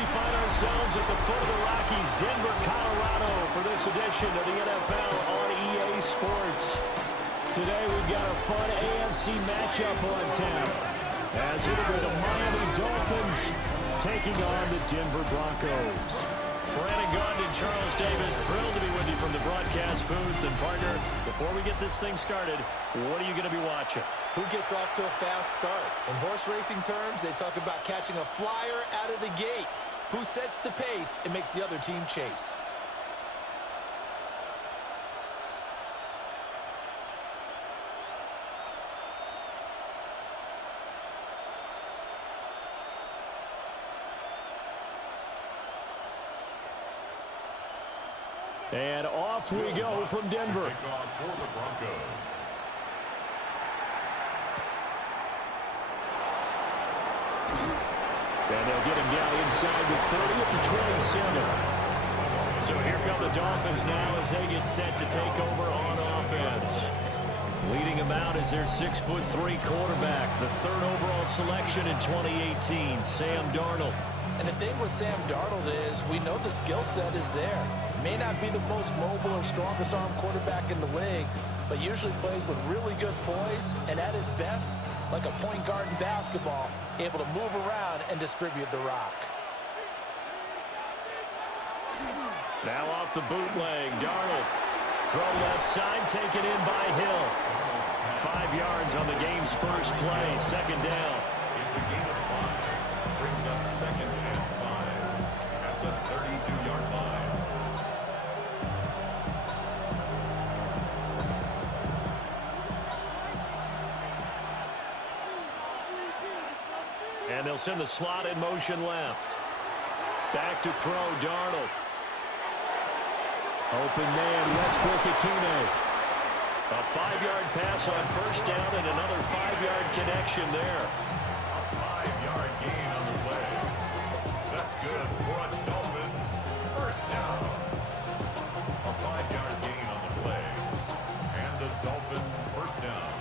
we find ourselves at the foot of the Rockies, Denver, Colorado, for this edition of the NFL on EA Sports. Today we've got a fun AFC matchup on tap, as it'll be the Miami Dolphins taking on the Denver Broncos. Brandon Gaudin, Charles Davis, thrilled to be with you from the broadcast booth. And partner, before we get this thing started, what are you going to be watching? Who gets off to a fast start? In horse racing terms, they talk about catching a flyer out of the gate. Who sets the pace and makes the other team chase? And off we go from Denver. Kickoff for the Broncos. And they'll get him down inside the 30 at the 27. So here come the Dolphins now as they get set to take over on offense. Leading him out is their 6'3" quarterback, the third overall selection in 2018, Sam Darnold. And the thing with Sam Darnold is we know the skill set is there. May not be the most mobile or strongest arm quarterback in the league, but usually plays with really good poise and at his best, like a point guard in basketball, able to move around and distribute the rock. Now off the bootleg, Darnold. Throw left side, taken in by Hill. 5 yards on the game's first play, second down. It's a gain of 5. Brings up second and 5 at the 32-yard line. And they'll send the slot in motion left. Back to throw, Darnold. Open man, Westbrook-Ikhine. A 5-yard pass on first down and another 5-yard connection there. A 5-yard gain on the play. That's good for a Dolphins first down. A 5-yard gain on the play. And the Dolphin first down.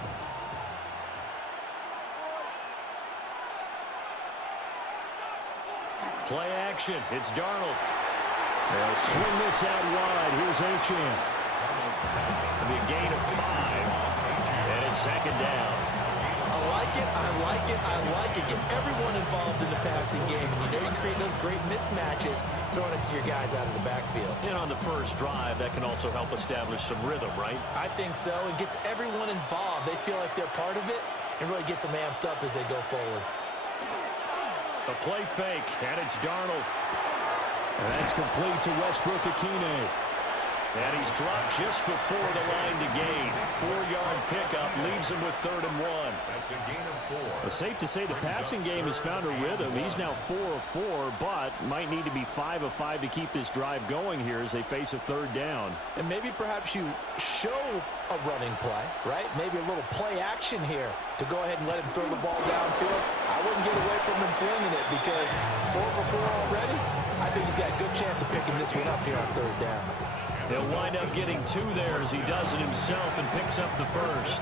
Play action. It's Darnold. They'll swing this out wide. Here's Achane. The gain of 5. And it's second down. I like it, I like it, I like it. Get everyone involved in the passing game. And you know you create those great mismatches throwing it to your guys out of the backfield. And on the first drive, that can also help establish some rhythm, right? I think so. It gets everyone involved. They feel like they're part of it and really gets them amped up as they go forward. A play fake, and it's Darnold. And that's complete to Westbrook-Ikhine. And he's dropped just before the line to gain. 4-yard pickup leaves him with 3rd and 1. That's a gain of 4. It's safe to say the passing game has found a rhythm. He's now 4 of 4, but might need to be 5 of 5 to keep this drive going here as they face a 3rd down. And maybe perhaps you show a running play, right? Maybe a little play action here to go ahead and let him throw the ball downfield. I wouldn't get away from him flinging it because 4 for 4 already. I think he's got a good chance of picking this one up here on 3rd down. He'll wind up getting 2 there as he does it himself and picks up the first.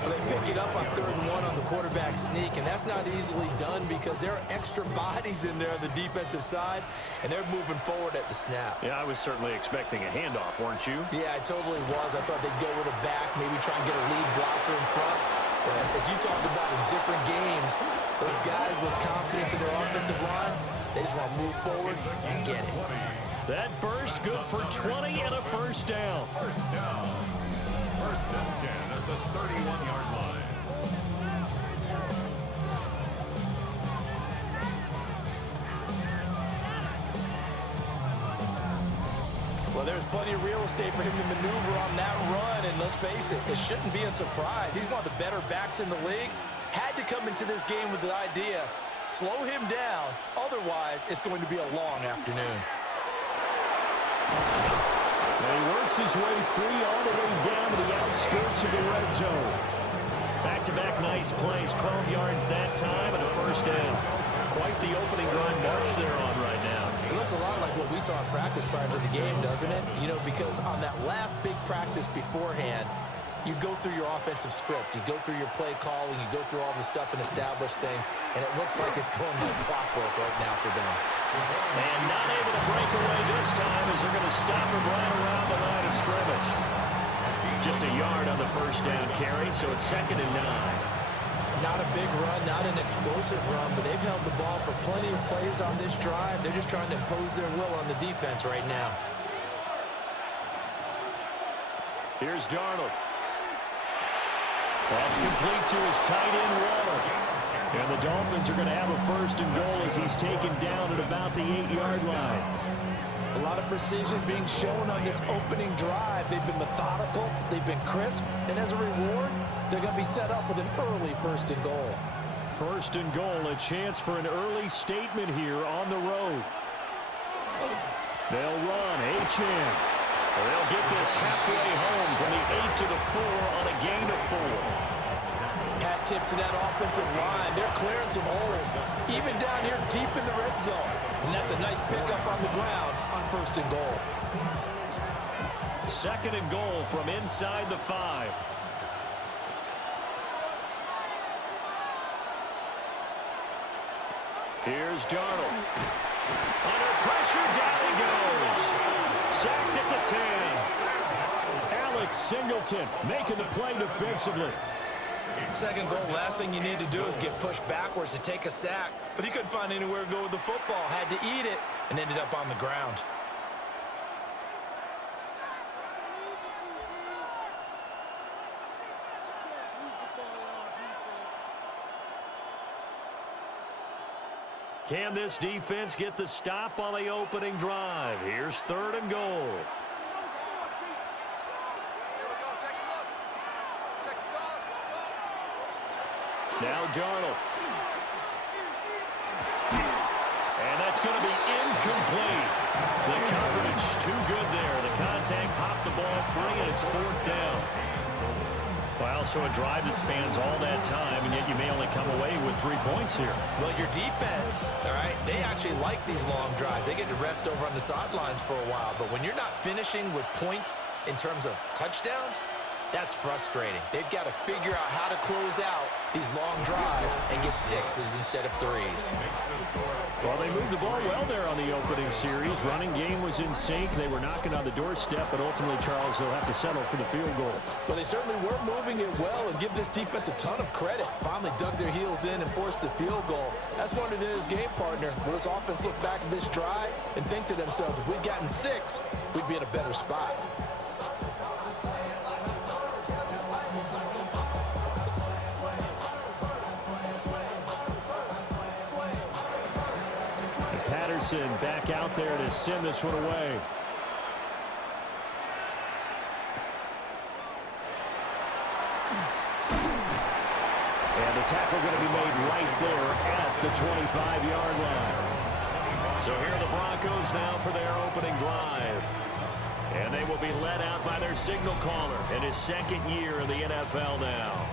Well, they pick it up on 3rd and 1 on the quarterback sneak, and that's not easily done because there are extra bodies in there on the defensive side, and they're moving forward at the snap. Yeah, I was certainly expecting a handoff, weren't you? Yeah, I totally was. I thought they'd go with a back, maybe try and get a lead blocker in front. But as you talked about in different games, those guys with confidence in their offensive line, they just want to move forward and get it. That burst good for 20 and a first down. First down. 1st and 10 at the 31-yard line. Well, there's plenty of real estate for him to maneuver on that run, and let's face it, it shouldn't be a surprise. He's one of the better backs in the league. Had to come into this game with the idea, slow him down, otherwise it's going to be a long afternoon. And he works his way free all the way down to the outskirts of the red zone. Back-to-back nice plays, 12 yards that time and a first down. Quite the opening drive march they're on right now. It looks a lot like what we saw in practice prior to the game, doesn't it? You know, because on that last big practice beforehand, you go through your offensive script. You go through your play calling. You go through all the stuff and establish things. And it looks like it's going like clockwork right now for them. And not able to break away this time as they're going to stop him right around the line of scrimmage. Just a yard on the first down carry, so it's 2nd and 9. Not a big run, not an explosive run, but they've held the ball for plenty of plays on this drive. They're just trying to impose their will on the defense right now. Here's Darnold. That's complete to his tight end, Waller. And the Dolphins are going to have a 1st and goal as he's taken down at about the 8-yard line. A lot of precision being shown on this opening drive. They've been methodical, they've been crisp, and as a reward, they're going to be set up with an early 1st and goal. 1st and goal, a chance for an early statement here on the road. They'll run, Achane. They'll get this halfway home from the 8 to the 4 on a gain of 4. Hat tip to that offensive line. They're clearing some holes, even down here deep in the red zone. And that's a nice pickup on the ground on 1st and goal. 2nd and goal from inside the 5. Here's Darnold. Under pressure, down he goes. Sacked at the 10. Alex Singleton making the play defensively. 2nd goal, last thing you need to do is get pushed backwards to take a sack. But he couldn't find anywhere to go with the football. Had to eat it and ended up on the ground. Can this defense get the stop on the opening drive? Here's 3rd and goal. Now Darnold. And that's going to be incomplete. The coverage too good there. The contact popped the ball free, and it's 4th down. Well, so a drive that spans all that time, and yet you may only come away with 3 points here. Well, your defense, all right, they actually like these long drives. They get to rest over on the sidelines for a while. But when you're not finishing with points in terms of touchdowns, that's frustrating. They've got to figure out how to close out these long drives and get 6s instead of 3s. Well, they moved the ball well there on the opening series. Running game was in sync. They were knocking on the doorstep, but ultimately, Charles, they'll have to settle for the field goal. Well, they certainly were moving it well, and give this defense a ton of credit. Finally dug their heels in and forced the field goal. That's one of his game partner. Will this offense look back at this drive and think to themselves, if we'd gotten 6, we'd be in a better spot. Patterson back out there to send this one away. And the tackle going to be made right there at the 25-yard line. So here are the Broncos now for their opening drive. And they will be led out by their signal caller in his 2nd year in the NFL now.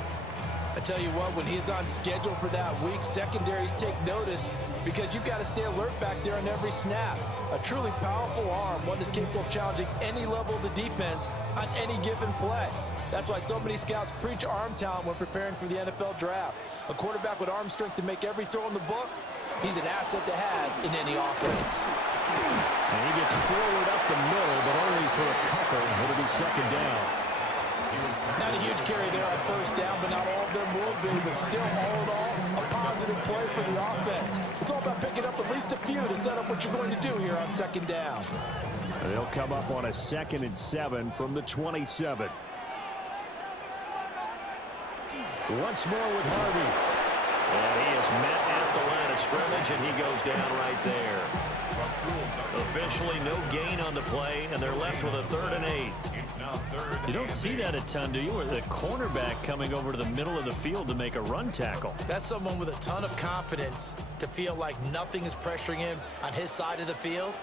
I tell you what, when he's on schedule for that week, secondaries take notice because you've got to stay alert back there on every snap. A truly powerful arm, one that's capable of challenging any level of the defense on any given play. That's why so many scouts preach arm talent when preparing for the NFL draft. A quarterback with arm strength to make every throw in the book, he's an asset to have in any offense. And he gets forward up the middle, but only for a couple. It'll be 2nd down. Not a huge carry there on 1st down, but not all of them will be. But still, all in all, a positive play for the offense. It's all about picking up at least a few to set up what you're going to do here on 2nd down. They'll come up on a 2nd and 7 from the 27. Once more with Harvey. And he is met at the line of scrimmage, and he goes down right there. Officially no gain on the play, and they're left with a 3rd and 8. You don't see that a ton, do you? Or the cornerback coming over to the middle of the field to make a run tackle. That's someone with a ton of confidence to feel like nothing is pressuring him on his side of the field.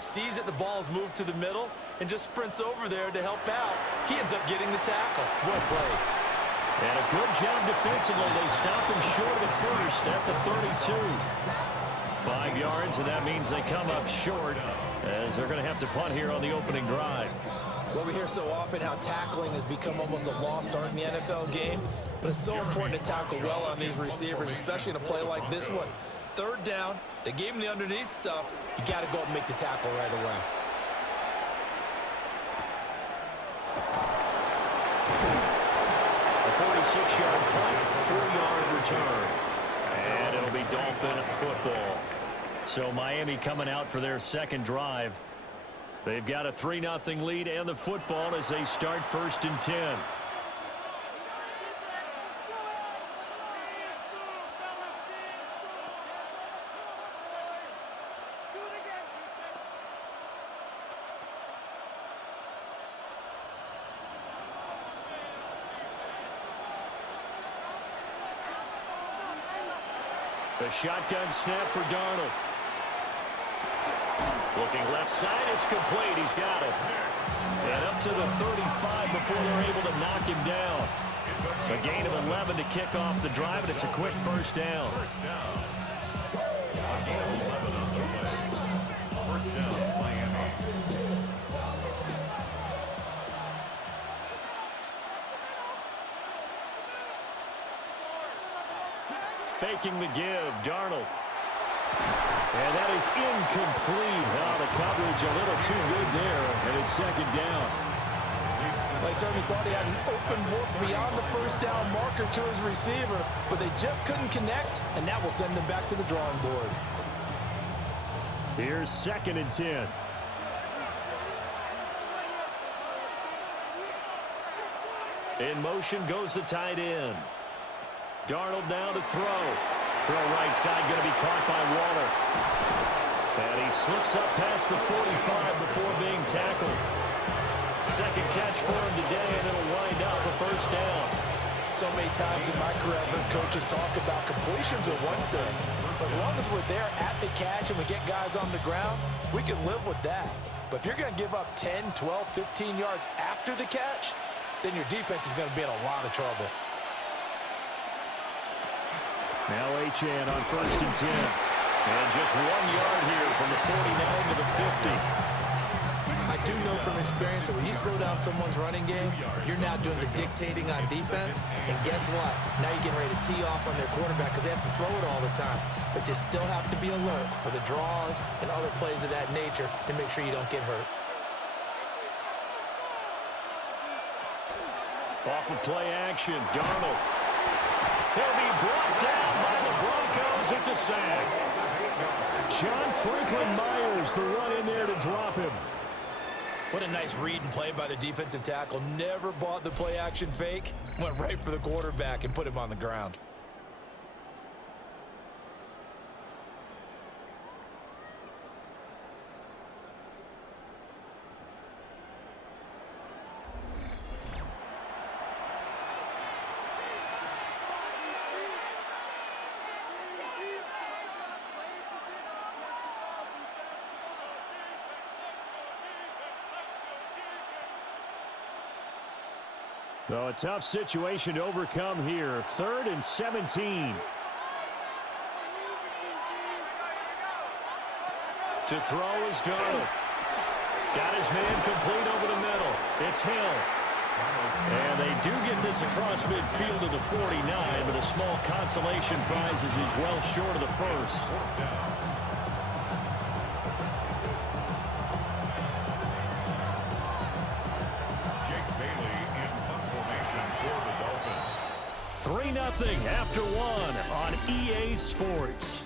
Sees that the ball is moved to the middle and just sprints over there to help out. He ends up getting the tackle. Well played. And a good job defensively. They stop him short of the 1st at the 32. 5 yards, and that means they come up short as they're going to have to punt here on the opening drive. Well, we hear so often how tackling has become almost a lost art in the NFL game, but it's so important to tackle well on these receivers, especially in a play like this one. Third down, they gave him the underneath stuff. You got to go up and make the tackle right away. A 46-yard punt, 4-yard return. And it'll be Dolphin football. So Miami coming out for their second drive. They've got a 3-0 lead and the football as they start 1st and 10. The shotgun snap for Darnold. Looking left side, it's complete. He's got it. And up to the 35 before they're able to knock him down. A gain of 11 to kick off the drive, and it's a quick first down. First down. A gain of 11 on the play. First down, Miami. Faking the give, Darnold. And that is incomplete. Oh, the coverage a little too good there, and it's second down. They certainly thought he had an open look beyond the first down marker to his receiver, but they just couldn't connect, and that will send them back to the drawing board. Here's 2nd and 10. In motion goes the tight end. Darnold now to throw. Throw right side, going to be caught by Waller. And he slips up past the 45 before being tackled. Second catch for him today, and it'll wind up a first down. So many times in my career, I've heard coaches talk about completions are one thing. But as long as we're there at the catch and we get guys on the ground, we can live with that. But if you're going to give up 10, 12, 15 yards after the catch, then your defense is going to be in a lot of trouble. Now Achane on 1st and 10. And just 1 yard here from the 49 to the 50. I do know from experience that when you slow down someone's running game, you're now doing the dictating on defense. And guess what? Now you're getting ready to tee off on their quarterback because they have to throw it all the time. But you still have to be alert for the draws and other plays of that nature to make sure you don't get hurt. Off of play action, Darnold. He'll be brought down by the Broncos. It's a sack. John Franklin Myers, the run in there to drop him. What a nice read and play by the defensive tackle. Never bought the play action fake. Went right for the quarterback and put him on the ground. So a tough situation to overcome here. 3rd and 17. To throw is Darnold. Got his man complete over the middle. It's Hill. And they do get this across midfield to the 49, but a small consolation prize as he's well short of the first. Nothing after one on EA Sports.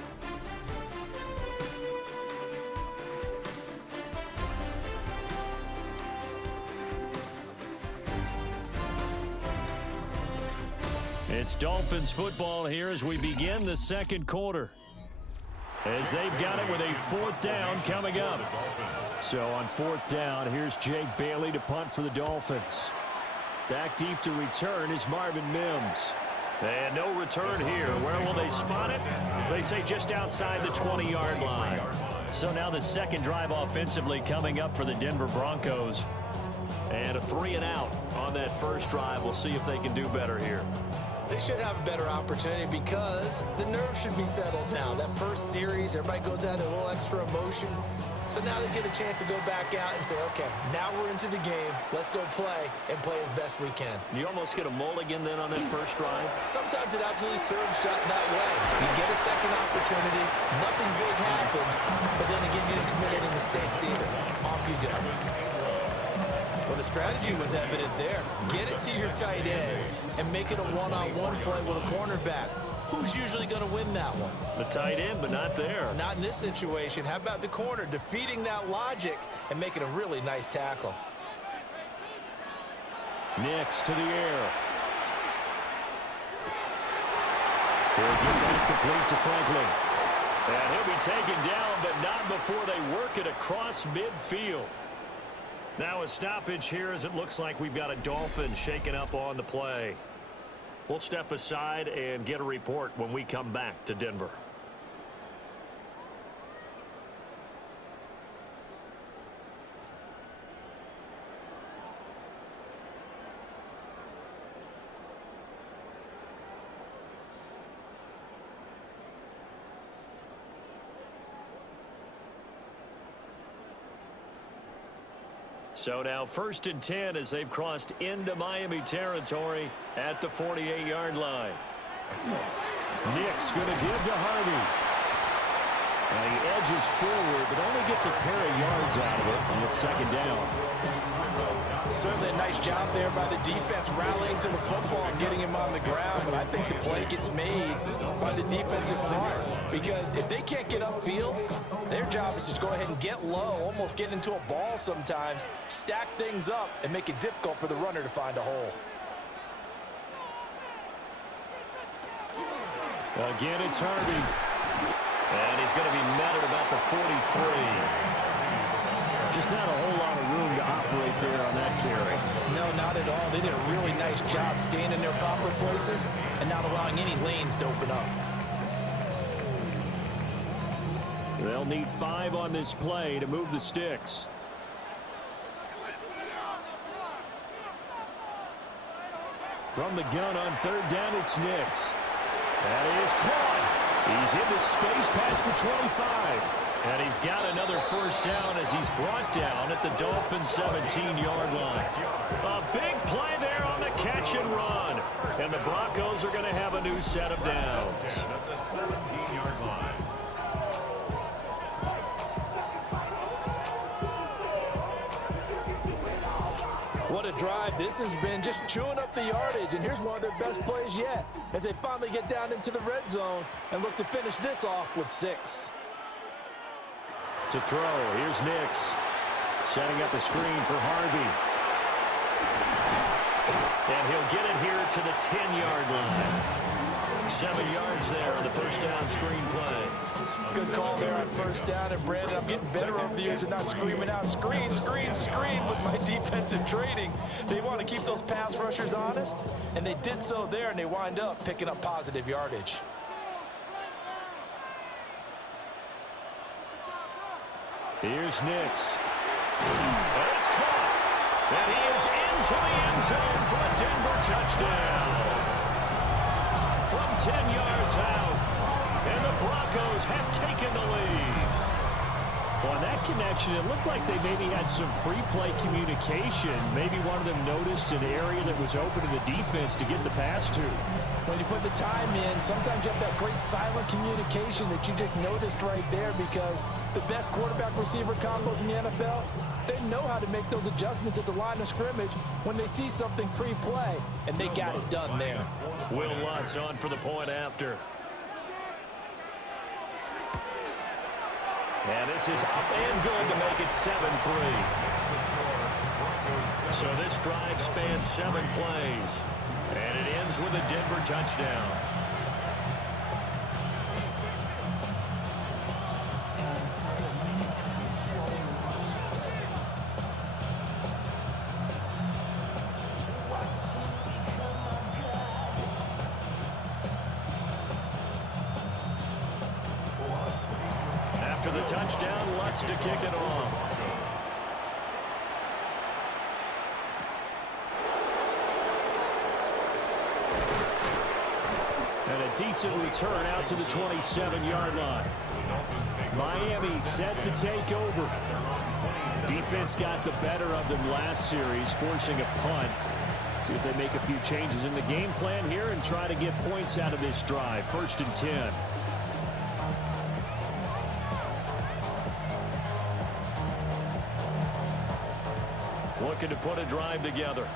It's Dolphins football here as we begin the second quarter. As they've got it with a 4th down coming up. So on 4th down, here's Jake Bailey to punt for the Dolphins. Back deep to return is Marvin Mims. And no return here. Where will they spot it? They say just outside the 20-yard line. So now the second drive offensively coming up for the Denver Broncos. And a 3-and-out on that first drive. We'll see if they can do better here. they should have a better opportunity because the nerves should be settled now. That first series, everybody goes out a little extra emotion. So now they get a chance to go back out and say, okay, now we're into the game. Let's go play and play as best we can. You almost get a mulligan then on that first drive? Sometimes it absolutely serves that way. You get a second opportunity, nothing big happened, but then again, you didn't commit any mistakes either. Off you go. Well, the strategy was evident there. Get it to your tight end and make it a one-on-one play with a cornerback. Who's usually going to win that one? The tight end, but not there. Not in this situation. How about the corner defeating that logic and making a really nice tackle? Nix to the air. He'll get that complete to Franklin. And he'll be taken down, but not before they work it across midfield. Now a stoppage here as it looks like we've got a Dolphins shaking up on the play. We'll step aside and get a report when we come back to Denver. So now 1st and 10 as they've crossed into Miami territory at the 48-yard line. Nick's going to give to Harvey. And he edges forward, but only gets a pair of yards out of it, and it's 2nd down. Certainly a nice job there by the defense rallying to the football and getting him on the ground, but I think the play gets made by the defensive front because if they can't get upfield, their job is to go ahead and get low, almost get into a ball sometimes, stack things up, and make it difficult for the runner to find a hole. Again, it's Harvey. And he's going to be met at about the 43. Just not a whole lot of room to operate there on that carry. No, not at all. They did a really nice job staying in their proper places and not allowing any lanes to open up. They'll need 5 on this play to move the sticks. From the gun on 3rd down, it's Nix. That is caught. He's into space past the 25. And he's got another 1st down as he's brought down at the Dolphins' 17-yard line. A big play there on the catch and run. And the Broncos are going to have a new set of downs. At the 17-yard line. What a drive this has been, just chewing up the yardage, and here's one of their best plays yet as they finally get down into the red zone and look to finish this off with 6. To throw, here's Nix. Setting up a screen for Harvey. And he'll get it here to the 10-yard line. 7 yards there on the 1st down screen play. Good call there on 1st down, and Brandon, I'm getting better over the years and not screaming out, screen, screen, screen with my defensive training. They want to keep those pass rushers honest, and they did so there, and they wind up picking up positive yardage. Here's Nix. And it's caught. And he is into the end zone for a Denver touchdown. From 10 yards out. And the Broncos have taken the lead. On that connection, it looked like they maybe had some pre-play communication. Maybe one of them noticed an area that was open to the defense to get the pass to. When you put the time in, sometimes you have that great silent communication that you just noticed right there because the best quarterback-receiver combos in the NFL, they know how to make those adjustments at the line of scrimmage when they see something pre-play, and they got it done there. Will Lutz on for the point after. And this is up and good to make it 7-3. So this drive spans 7 plays. And it ends with a Denver touchdown. After the touchdown, Lutz to kick it off. decent return out to the 27-yard line. Miami set to take over. Defense got the better of them last series, forcing a punt. See if they make a few changes in the game plan here and try to get points out of this drive. 1st and 10. Looking to put a drive together.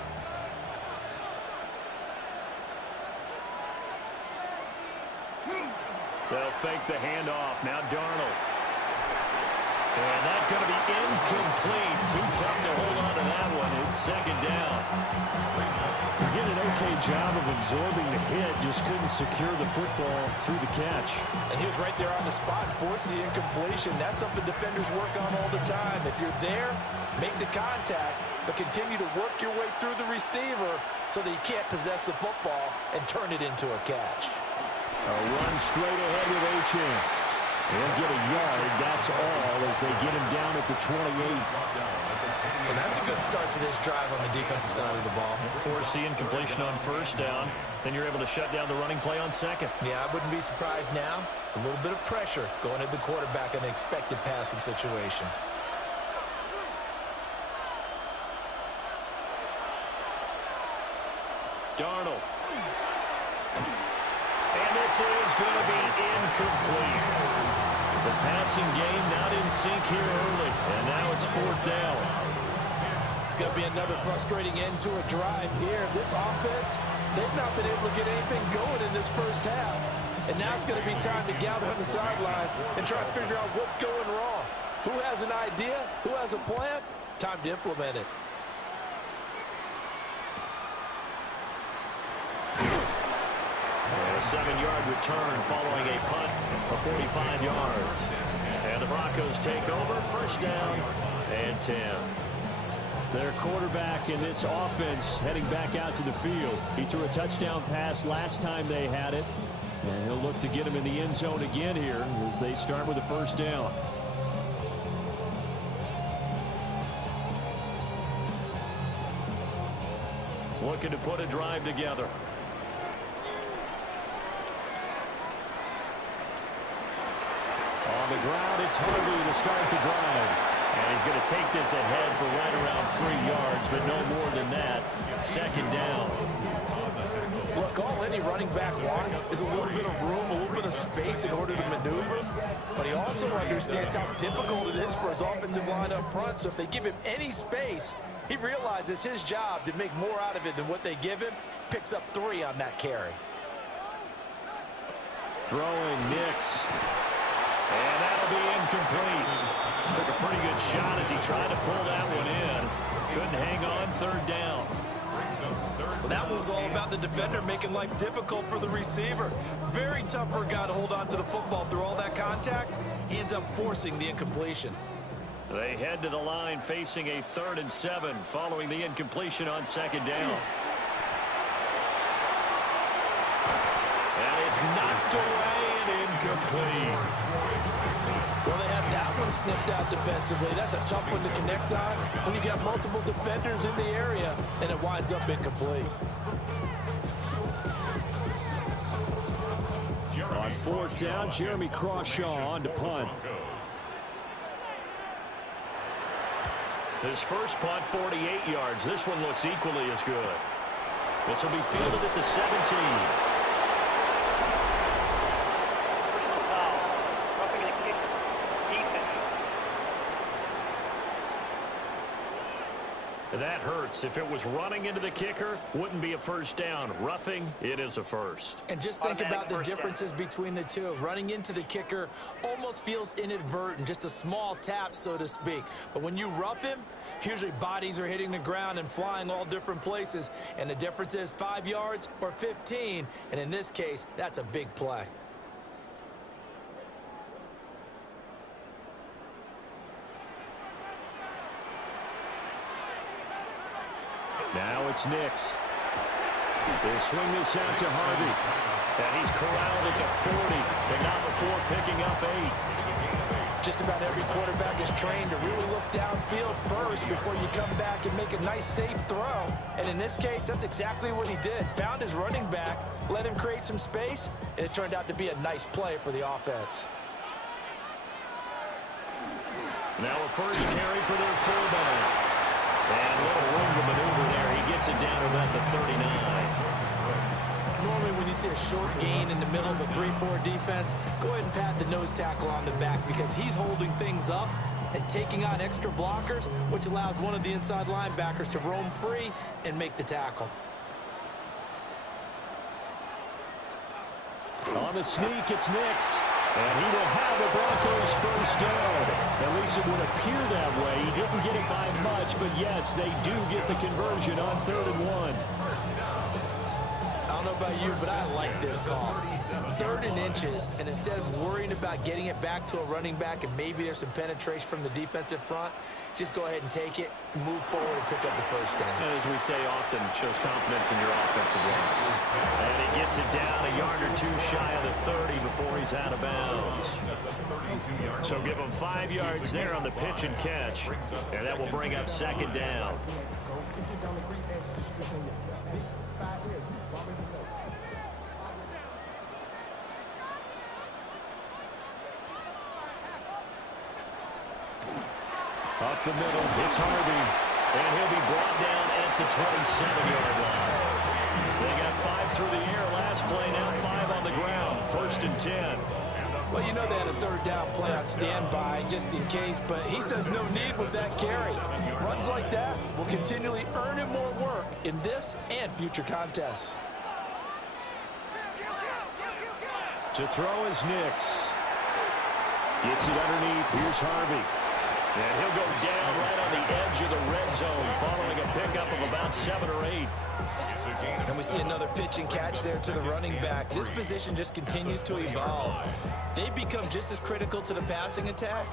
They'll fake the handoff. Now Darnold. And that's going to be incomplete. Too tough to hold on to that one. It's 2nd down. He did an okay job of absorbing the hit. Just couldn't secure the football through the catch. And he was right there on the spot and forced the incompletion. That's something defenders work on all the time. If you're there, make the contact, but continue to work your way through the receiver so that you can't possess the football and turn it into a catch. A run straight ahead with Achane. They'll get a yard, that's all, as they get him down at the 28. And that's a good start to this drive on the defensive side of the ball. Force the incompletion on 1st down. Then you're able to shut down the running play on 2nd. Yeah, I wouldn't be surprised now. A little bit of pressure going at the quarterback in an expected passing situation. Darnold. And this is going to be incomplete. The passing game not in sync here early. And now it's 4th down. It's going to be another frustrating end to a drive here. This offense, they've not been able to get anything going in this 1st half. And now it's going to be time to gather on the sidelines and try to figure out what's going wrong. Who has an idea? Who has a plan? Time to implement it. A 7-yard return following a punt of 45 yards. And the Broncos take over. 1st down and 10. Their quarterback in this offense heading back out to the field. He threw a touchdown pass last time they had it. And he'll look to get him in the end zone again here as they start with the 1st down. Looking to put a drive together. On the ground, it's Harvey to start the drive. And he's going to take this ahead for right around 3 yards, but no more than that. 2nd down. Look, all any running back wants is a little bit of room, a little bit of space in order to maneuver. But he also understands how difficult it is for his offensive line up front. So if they give him any space, he realizes his job to make more out of it than what they give him. Picks up 3 on that carry. Throwing Nix. And that'll be incomplete. Took a pretty good shot as he tried to pull that one in. Couldn't hang on. 3rd down. Well, that one was all about the defender making life difficult for the receiver. Very tough for a guy to hold on to the football through all that contact. He ends up forcing the incompletion. They head to the line facing a 3rd and 7 following the incompletion on 2nd down. And it's knocked away and incomplete. Well, they have that one snipped out defensively. That's a tough one to connect on when you got multiple defenders in the area, and it winds up incomplete. On 4th down, Jeremy Crawshaw on to punt. His first punt, 48 yards. This one looks equally as good. This will be fielded at the 17. That hurts. If it was running into the kicker, wouldn't be a 1st down. Roughing, it is a 1st. And just think about the differences between the two. Running into the kicker almost feels inadvertent, just a small tap, so to speak. But when you rough him, usually bodies are hitting the ground and flying all different places. And the difference is 5 yards or 15. And in this case, that's a big play. Now it's Nix. They swing this out to Harvey. And he's corralled at the 40, but not before picking up 8. Just about every quarterback is trained to really look downfield first before you come back and make a nice, safe throw. And in this case, that's exactly what he did. Found his running back, let him create some space, and it turned out to be a nice play for the offense. Now a first carry for their fullback. And a little room to maneuver there. He gets it down to about the 39. Normally when you see a short gain in the middle of a 3-4 defense, go ahead and pat the nose tackle on the back because he's holding things up and taking on extra blockers, which allows one of the inside linebackers to roam free and make the tackle. On the sneak, it's Nix. And he will have the Broncos first down. At least it would appear that way. He didn't get it by much, but yes, they do get the conversion on 3rd and 1. I don't know about you, but I like this call. 3rd and inches, and instead of worrying about getting it back to a running back and maybe there's some penetration from the defensive front, just go ahead and take it, move forward, and pick up the first down. And as we say often, it shows confidence in your offensive line. And he gets it down a yard or two shy of the 30 before he's out of bounds. So give him 5 yards there on the pitch and catch, and that will bring up 2nd down. Up the middle, it's Harvey. And he'll be brought down at the 27-yard line. They got 5 through the air last play, now 5 on the ground. 1st and 10. Well, you know they had a 3rd down play on standby just in case, but he says no need with that carry. Runs like that will continually earn him more work in this and future contests. To throw is Nix. Gets it underneath. Here's Harvey. And he'll go down right on the edge of the red zone following a pickup of about 7 or 8. And we see another pitch and catch there to the running back. This position just continues to evolve. They become just as critical to the passing attack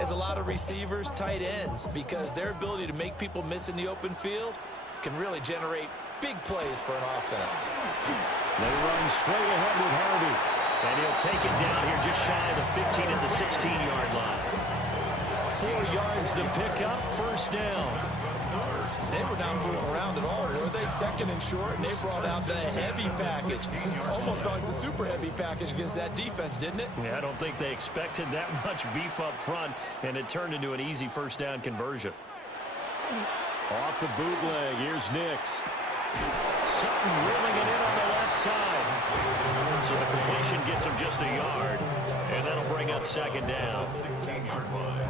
as a lot of receivers, tight ends, because their ability to make people miss in the open field can really generate big plays for an offense. They run straight ahead with Harvey. And he'll take it down here just shy of the 15 at the 16-yard line. 4 yards the pickup, 1st down. They were not fooling around at all, were they? 2nd and short, and they brought out the heavy package. Almost felt like the super heavy package against that defense, didn't it? Yeah, I don't think they expected that much beef up front, and it turned into an easy 1st down conversion. Off the bootleg, here's Nix. Sutton rolling it in on the left side. So the completion gets him just a yard, and that'll bring up 2nd down. 16-yard line.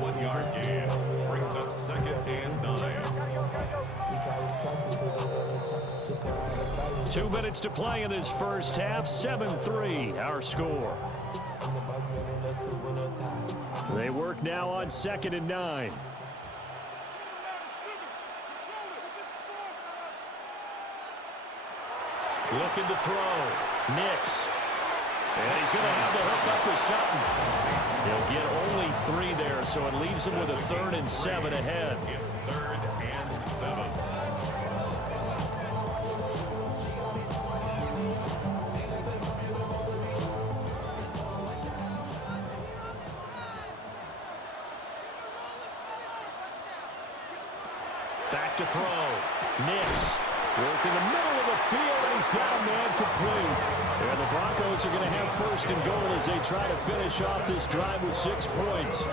1 yard gain brings up 2nd and 9. 2 minutes to play in this first half. 7-3, our score. They work now on 2nd and 9. Looking to throw. Nix. And he's going to have the hook up to Sutton. He'll get only 3 there, so it leaves him with a 3rd and 7 ahead. It's 3rd and 7. Back to throw. Nix. Work in the middle of the field, and he's got a man complete. And the Broncos are going to have 1st and goal as they try to finish off this drive with 6 points.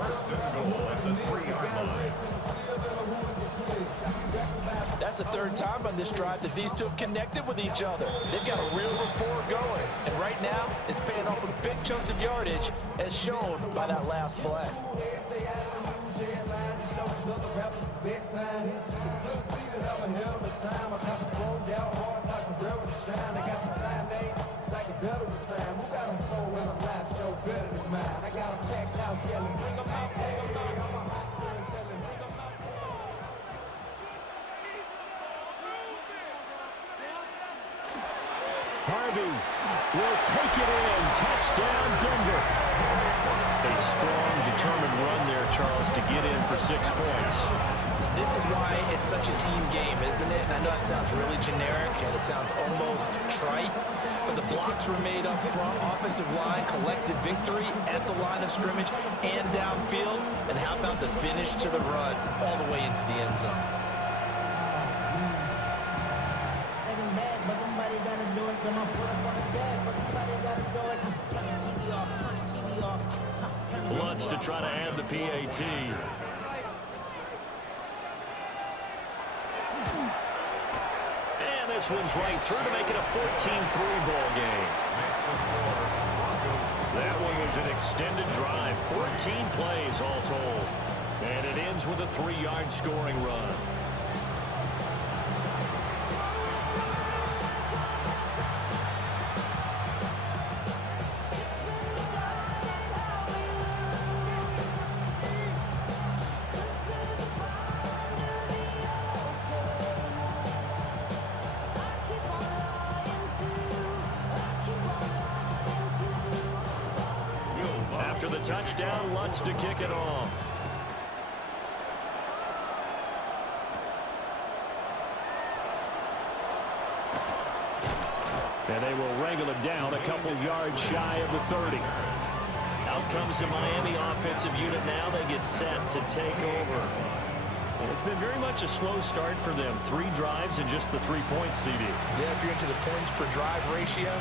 1st and goal at the 3-yard line. That's the 3rd time on this drive that these two have connected with each other. They've got a real rapport going. And right now, it's paying off with big chunks of yardage, as shown by that last play. It's clear to see that I'm ahead of the time. I got the thrown down hard, like a rebel to shine. I got some time, made like a better with time. Who got a flow in a live show better than mine? I got a packed house yelling, bring them out, bring them out. I'm a hot girl selling, bring them out. Harvey will take it in. Touchdown, Denver. A strong, determined run there, Charles, to get in for 6 points. This is why it's such a team game, isn't it? And I know that sounds really generic and it sounds almost trite, but the blocks were made up front, offensive line, collected victory at the line of scrimmage and downfield. And how about the finish to the run all the way into the end zone? Lutz to try to add the PAT. And this one's right through to make it a 14-3 ball game. That one was an extended drive, 14 plays all told. And it ends with a 3-yard scoring run. After the touchdown, Lutz to kick it off. And they will wrangle it down a couple yards shy of the 30. Out comes the Miami offensive unit now. They get set to take over. And it's been very much a slow start for them. 3 drives and just the 3 points, CD. Yeah, if you're into the points per drive ratio,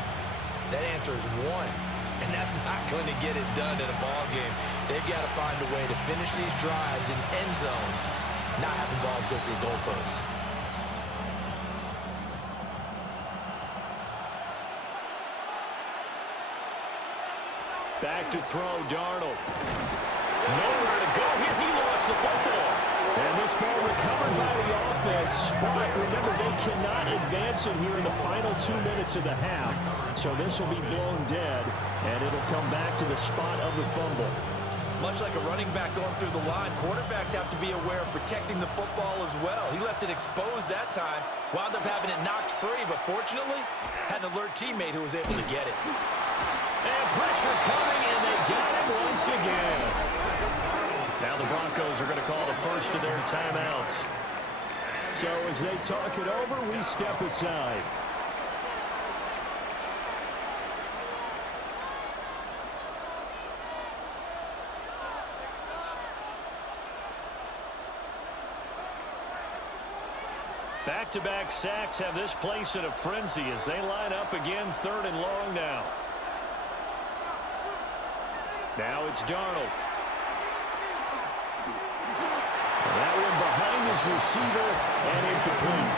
that answer is 1. And that's not going to get it done in a ball game. They've got to find a way to finish these drives in end zones, not having balls go through goalposts. Back to throw, Darnold. Nowhere to go here. He lost the football. And this ball recovered by the offense. But remember, they cannot advance it here in the final 2 minutes of the half. So this will be blown dead, and it'll come back to the spot of the fumble. Much like a running back going through the line, quarterbacks have to be aware of protecting the football as well. He left it exposed that time, wound up having it knocked free, but fortunately, had an alert teammate who was able to get it. And pressure coming, and they got him once again. Now the Broncos are going to call the first of their timeouts. So as they talk it over, we step aside. Back-to-back sacks have this place in a frenzy as they line up again, 3rd and long now. Now it's Darnold. That one behind his receiver and incomplete.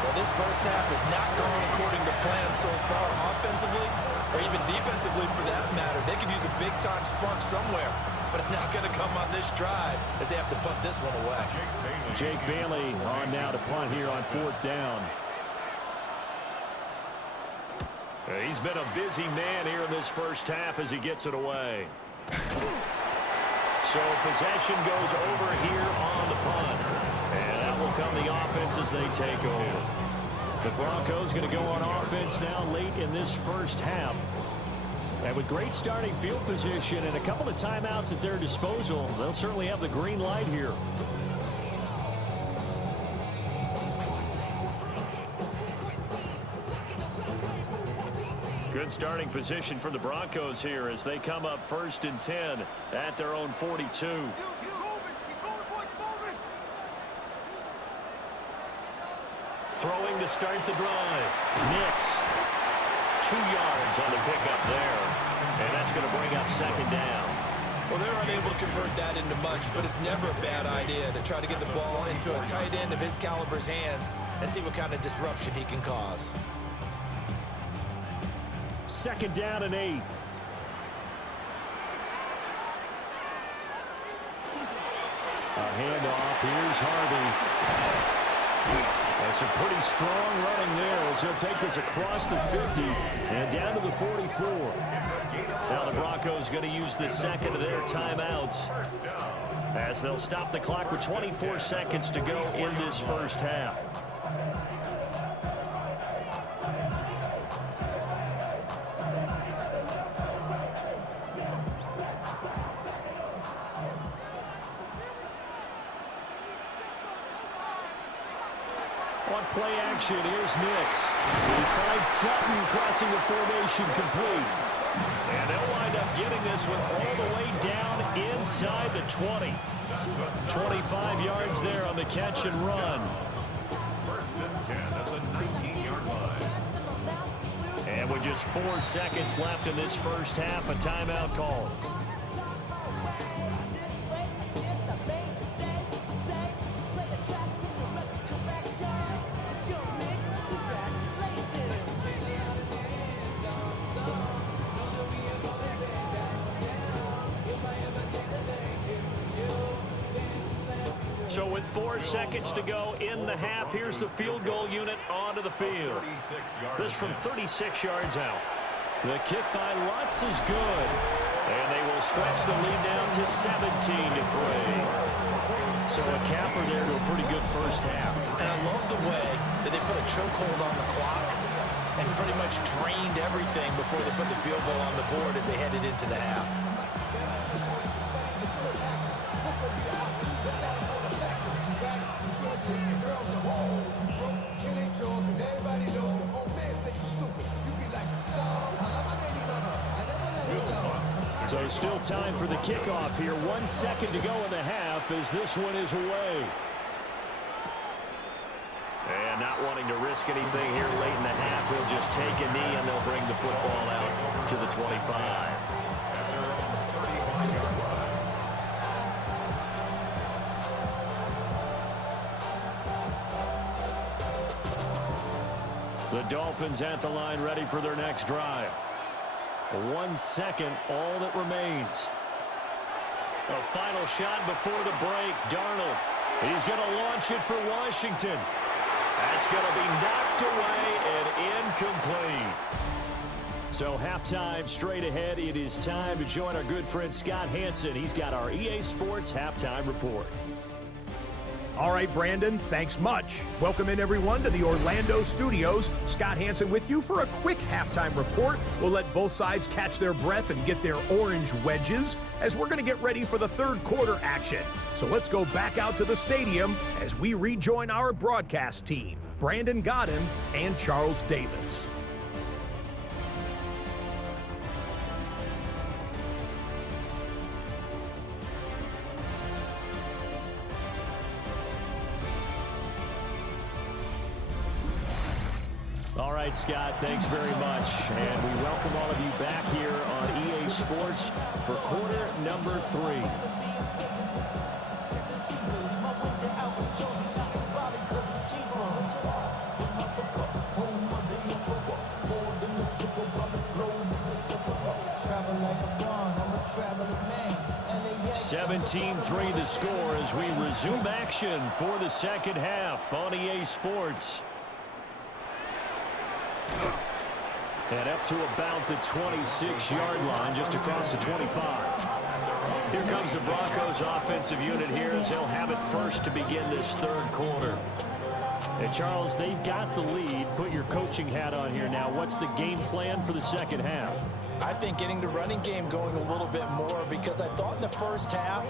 Well, this first half has not gone according to plan so far offensively or even defensively for that matter. They could use a big-time spark somewhere, but it's not going to come on this drive as they have to punt this one away. Jake Bailey on now to punt here on 4th down. He's been a busy man here in this first half as he gets it away. So possession goes over here on the punt. And that will come the offense as they take over. The Broncos going to go on offense now late in this first half. And with great starting field position and a couple of timeouts at their disposal, they'll certainly have the green light here. Good starting position for the Broncos here as they come up 1st and 10 at their own 42. Throwing to start the drive. Nix. 2 yards on the pickup there. And that's going to bring up 2nd down. Well, they're unable to convert that into much, but it's never a bad idea to try to get the ball into a tight end of his caliber's hands and see what kind of disruption he can cause. 2nd down and 8. A handoff. Here's Harvey. That's a pretty strong running there as he'll take this across the 50 and down to the 44. Now the Broncos going to use the 2nd of their timeouts as they'll stop the clock with 24 seconds to go in this first half. On play action, here's Nix. He finds Sutton crossing the formation complete. And they'll wind up getting this one all the way down inside the 20. 25 yards there on the catch and run. First and 10 at the 19-yard line. And with just 4 seconds left in this first half, a timeout call. So with 4 seconds to go in the half, here's the field goal unit onto the field. This from 36 yards out. The kick by Lutz is good. And they will stretch the lead down to 17-3. So a capper there to a pretty good first half. And I love the way that they put a chokehold on the clock and pretty much drained everything before they put the field goal on the board as they headed into the half. So still time for the kickoff here. 1 second to go in the half as this one is away. And not wanting to risk anything here late in the half, he'll just take a knee and they'll bring the football out to the 25. The Dolphins at the line ready for their next drive. 1 second, all that remains. A final shot before the break. Darnold. He's going to launch it for Washington. That's going to be knocked away and incomplete. So halftime straight ahead. It is time to join our good friend Scott Hansen. He's got our EA Sports halftime report. All right, Brandon, thanks much. Welcome in, everyone, to the Orlando studios. Scott Hansen with you for a quick halftime report. We'll let both sides catch their breath and get their orange wedges as we're going to get ready for the third quarter action. So let's go back out to the stadium as we rejoin our broadcast team, Brandon Godden and Charles Davis. All right, Scott, thanks very much. And we welcome all of you back here on EA Sports for quarter number 3. (17-3) the score as we resume action for the second half on EA Sports. And up to about the 26-yard line, just across the 25. Here comes the Broncos offensive unit here as they'll have it first to begin this third quarter. And Charles, they've got the lead. Put your coaching hat on here now. What's the game plan for the second half? I think getting the running game going a little bit more, because I thought in the first half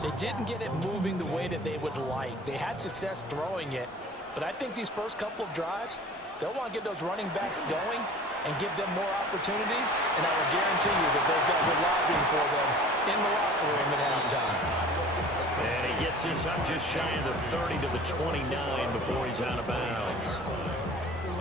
they didn't get it moving the way that they would like. They had success throwing it, but I think these first couple of drives, they'll want to get those running backs going and give them more opportunities, and I will guarantee you that those guys are lobbying for them in the locker room at halftime. And he gets this up just shy of the 30 to the 29 before he's out of bounds.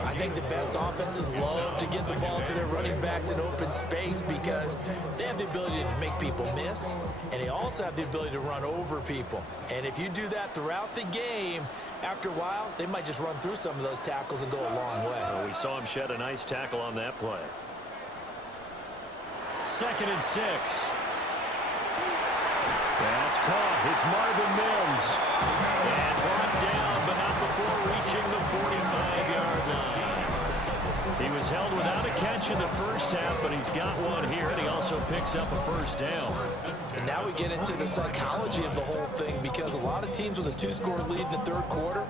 I think the best offenses love to get the ball to their running backs in open space because they have the ability to make people miss, and they also have the ability to run over people. And if you do that throughout the game, after a while, they might just run through some of those tackles and go a long way. Well, we saw him shed a nice tackle on that play. 2nd and 6. That's caught. It's Marvin Mims. And brought down, but not before reaching the 45-yard line. He was held without a catch in the first half, but he's got one here, and he also picks up a first down. And now we get into the psychology of the whole thing, because a lot of teams with a 2-score lead in the third quarter,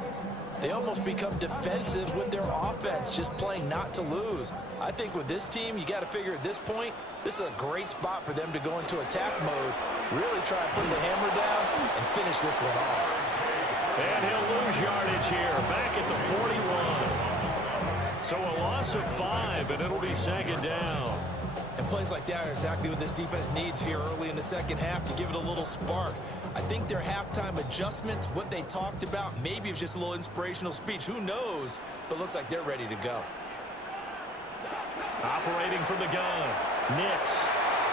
they almost become defensive with their offense, just playing not to lose. I think with this team, you got to figure at this point, this is a great spot for them to go into attack mode, really try to put the hammer down and finish this one off. And he'll lose yardage here, back at the 41. So a loss of 5, and it'll be second down. And plays like that are exactly what this defense needs here early in the second half to give it a little spark. I think their halftime adjustments, what they talked about, maybe it was just a little inspirational speech. Who knows? But looks like they're ready to go. Operating from the gun, Nix.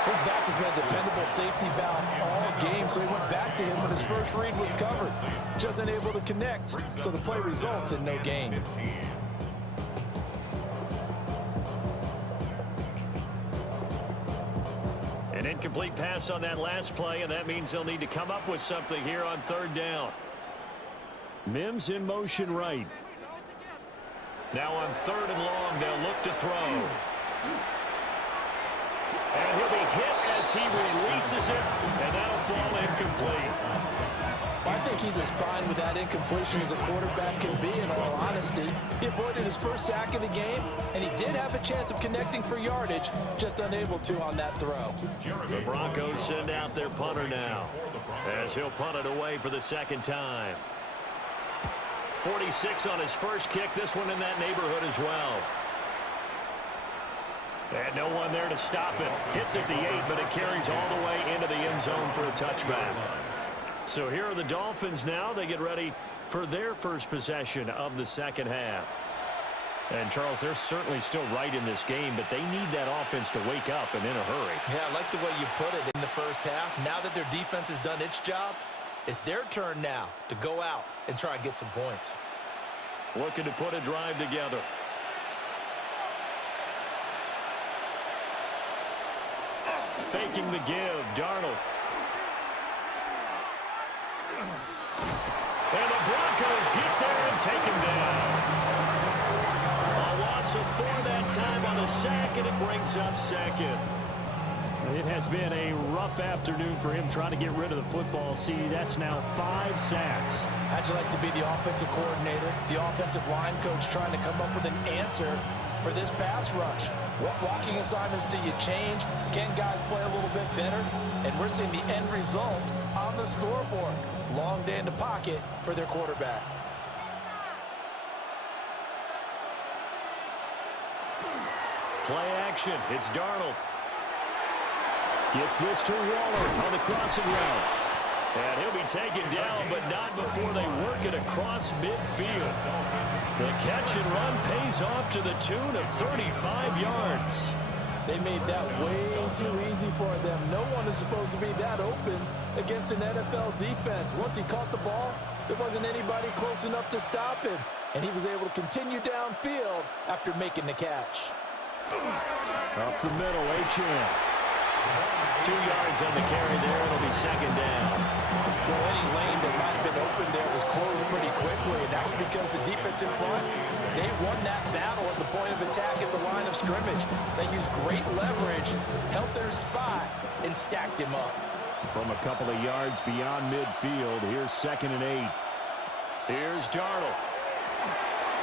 His back has been a dependable safety valve all game, so he went back to him when his first read was covered. Just unable to connect, so the play results in no gain. An incomplete pass on that last play, and that means they'll need to come up with something here on third down. Mims in motion right. Now on third and long, they'll look to throw. And he'll be hit as he releases it, and that'll fall incomplete. I think he's as fine with that incompletion as a quarterback can be, in all honesty. He avoided his first sack of the game, and he did have a chance of connecting for yardage, just unable to on that throw. The Broncos send out their punter now, as he'll punt it away for the second time. 46 on his first kick, this one in that neighborhood as well. And no one there to stop it. Hits at the 8, but it carries all the way into the end zone for a touchback. So here are the Dolphins now. They get ready for their first possession of the second half. And, Charles, they're certainly still right in this game, but they need that offense to wake up and in a hurry. Yeah, I like the way you put it in the first half. Now that their defense has done its job, it's their turn now to go out and try and get some points. Looking to put a drive together. Faking the give, Darnold. And the Broncos get there and take him down. A loss of 4 that time on the sack, and it brings up second. It has been a rough afternoon for him trying to get rid of the football. See, that's now 5 sacks. How'd you like to be the offensive coordinator, the offensive line coach trying to come up with an answer for this pass rush? What blocking assignments do you change? Can guys play a little bit better? And we're seeing the end result on the scoreboard. Long day in the pocket for their quarterback. Play action. It's Darnold. Gets this to Waller on the crossing route. And he'll be taken down, but not before they work it across midfield. The catch and run pays off to the tune of 35 yards. They made that way too easy for them. No one is supposed to be that open against an NFL defense. Once he caught the ball, there wasn't anybody close enough to stop him. And he was able to continue downfield after making the catch. Up the middle, Achane. 2 yards on the carry there. It'll be second down. Well, any lane that might have been open there was closed pretty quickly, and that's because the defense in front, they won that battle at the point of attack at the line of scrimmage. They used great leverage, held their spot, and stacked him up. From a couple of yards beyond midfield, here's second and 8. Here's Darnold.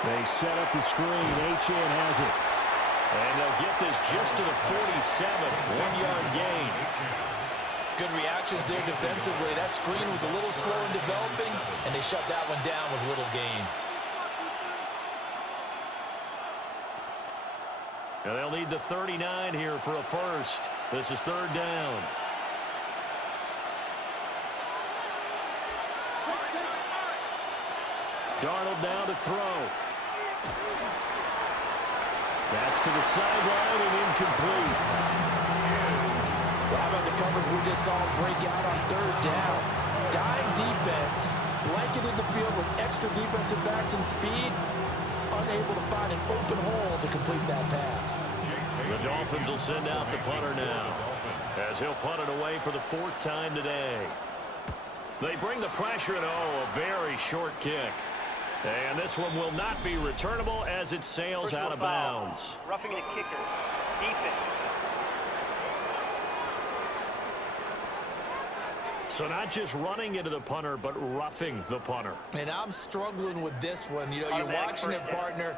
They set up the screen. Achane has it. And they'll get this just to the 47, 1-yard gain. Good reactions there defensively. That screen was a little slow in developing, and they shut that one down with little gain. Now they'll need the 39 here for a first. This is third down. Darnold now to throw. That's to the sideline and incomplete. Well, how about the coverage we just saw break out on third down? Dime defense, blanketed the field with extra defensive backs and speed, unable to find an open hole to complete that pass. The Dolphins will send out the punter now, as he'll punt it away for the 4th time today. They bring the pressure, and a very short kick. And this one will not be returnable as it sails out of bounds. Roughing the kicker. Defense. So not just running into the punter, but roughing the punter. And I'm struggling with this one. You know, you're watching it, partner.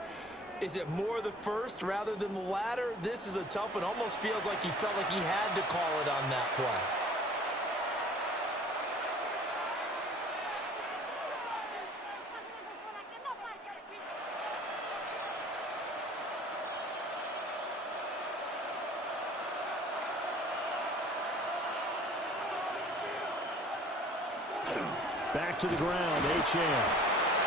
Is it more the first rather than the latter? This is a tough one. Almost feels like he felt like he had to call it on that play. Back to the ground, Achane.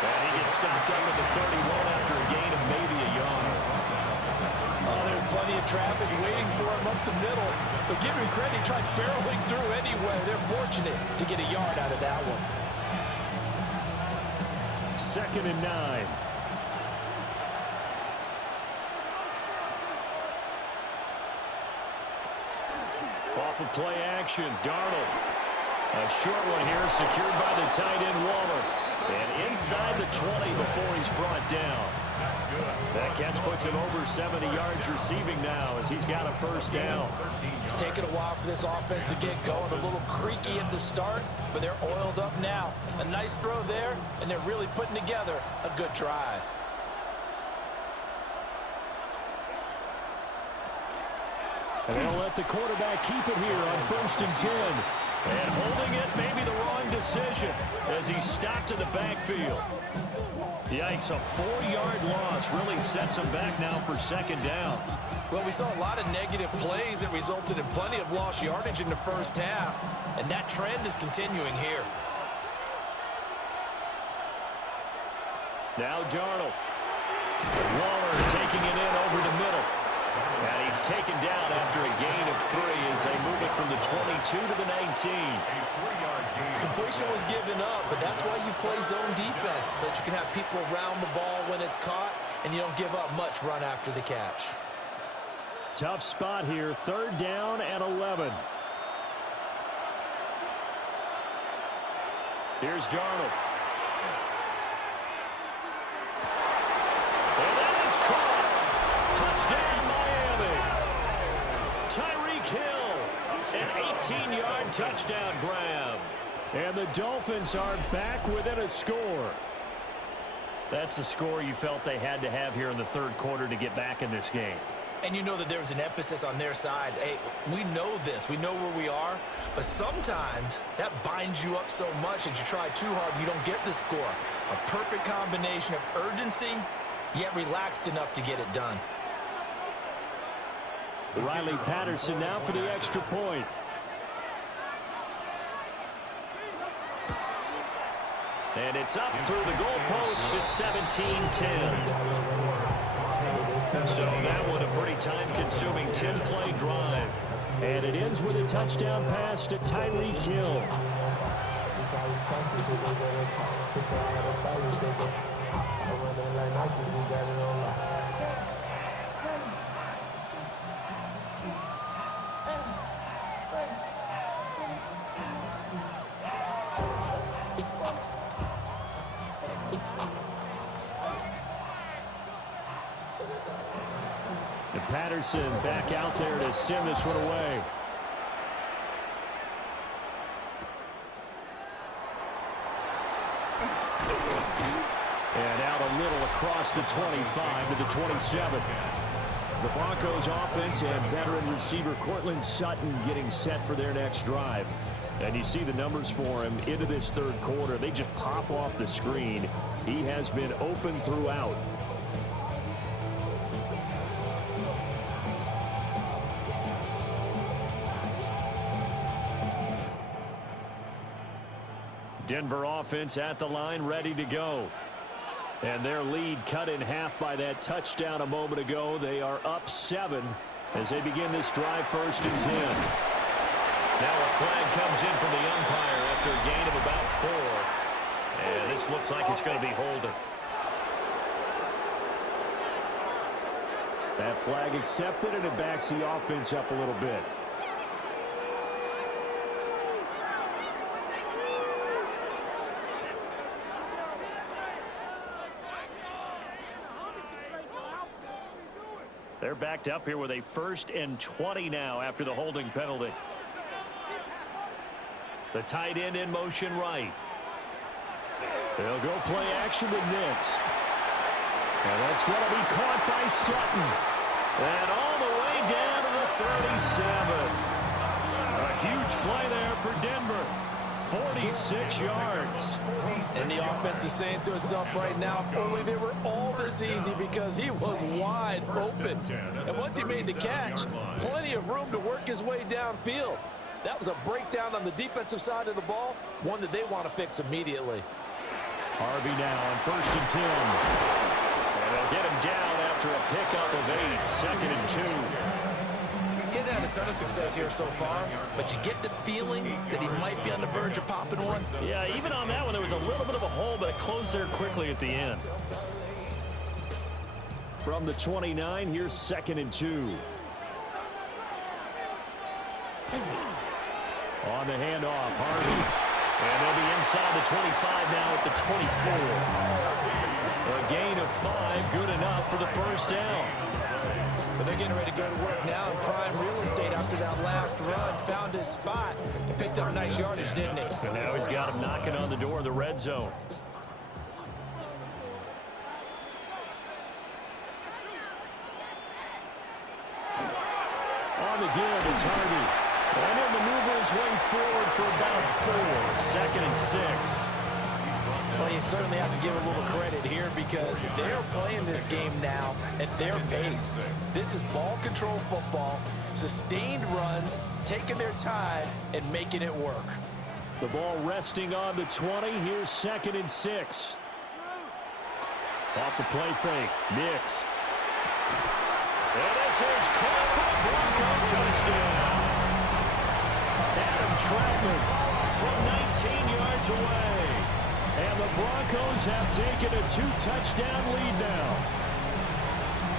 And he gets stopped up at the 31 after a gain of maybe a yard. Oh, there's plenty of traffic waiting for him up the middle. But give him credit, he tried barreling through anyway. They're fortunate to get a yard out of that one. 2nd and 9. Off of play action, Darnold. A short one here, secured by the tight end Waller. And inside the 20 before he's brought down. That catch puts him over 70 yards receiving now as he's got a first down. It's taken a while for this offense to get going. A little creaky at the start, but they're oiled up now. A nice throw there, and they're really putting together a good drive. And they'll let the quarterback keep it here on 1st and 10. And holding it, maybe the wrong decision as he stopped in the backfield. Yikes, a 4-yard loss really sets him back now for 2nd down. Well, we saw a lot of negative plays that resulted in plenty of lost yardage in the first half, and that trend is continuing here. Now Darnold. Waller taking it in over the middle. And he's taken down after a gain of 3 as they move it from the 22 to the 19. Completion was given up, but that's why you play zone defense, so that you can have people around the ball when it's caught, and you don't give up much run after the catch. Tough spot here, 3rd down and 11. Here's Darnold. And that is caught. Touchdown, Miami. Tyreek Hill, an 18-yard touchdown grab. And the Dolphins are back within a score. That's the score you felt they had to have here in the 3rd quarter to get back in this game. And you know that there was an emphasis on their side. Hey, we know this. We know where we are. But sometimes that binds you up so much that you try too hard, you don't get the score. A perfect combination of urgency, yet relaxed enough to get it done. Riley Patterson now for the extra point. And it's up through the goalposts. It's 17-10. So that one a pretty time-consuming 10-play drive. And it ends with a touchdown pass to Tyreek Hill. And Patterson back out there to send this one away. And out a little across the 25 to the 27. The Broncos offense and veteran receiver Cortland Sutton getting set for their next drive. And you see the numbers for him into this 3rd quarter. They just pop off the screen. He has been open throughout. Denver offense at the line, ready to go. And their lead cut in half by that touchdown a moment ago. They are up 7 as they begin this drive 1st and 10. Now a flag comes in from the umpire after a gain of about 4. And this looks like it's going to be holding. That flag accepted, and it backs the offense up a little bit. They're backed up here with a 1st and 20 now after the holding penalty. The tight end in motion right. They'll go play action with Nix. And that's going to be caught by Sutton. And all the way down to the 37. A huge play there for Denver. 46 yards. And the offense is saying to itself right now, only they were all this easy because he was wide open. And once he made the catch, plenty of room to work his way downfield. That was a breakdown on the defensive side of the ball, one that they want to fix immediately. Harvey now on 1st and 10. And they'll get him down after a pickup of 8, 2nd and 2. He's had a ton of success here so far, but you get the feeling that he might be on the verge of popping one. Yeah, even on that one, there was a little bit of a hole, but it closed there quickly at the end. From the 29, here's 2nd and 2. On the handoff, Harvey. And they'll be inside the 25 now at the 24. A gain of 5, good enough for the first down. But they're getting ready to go to work now in prime real estate after that last run. Found his spot and picked up nice yardage, didn't he? And now he's got him knocking on the door of the red zone. On the give, it's Harvey. And he'll maneuver his way forward for about 4, 2nd and 6. Well, you certainly have to give a little credit here because they're playing this game now at their pace. This is ball control football, sustained runs, taking their time and making it work. The ball resting on the 20. Here's 2nd and 6. Off the play fake. Nix. And this is caught for a Bronco touchdown. Adam Troutman from 19 yards away. And the Broncos have taken a 2-touchdown lead now.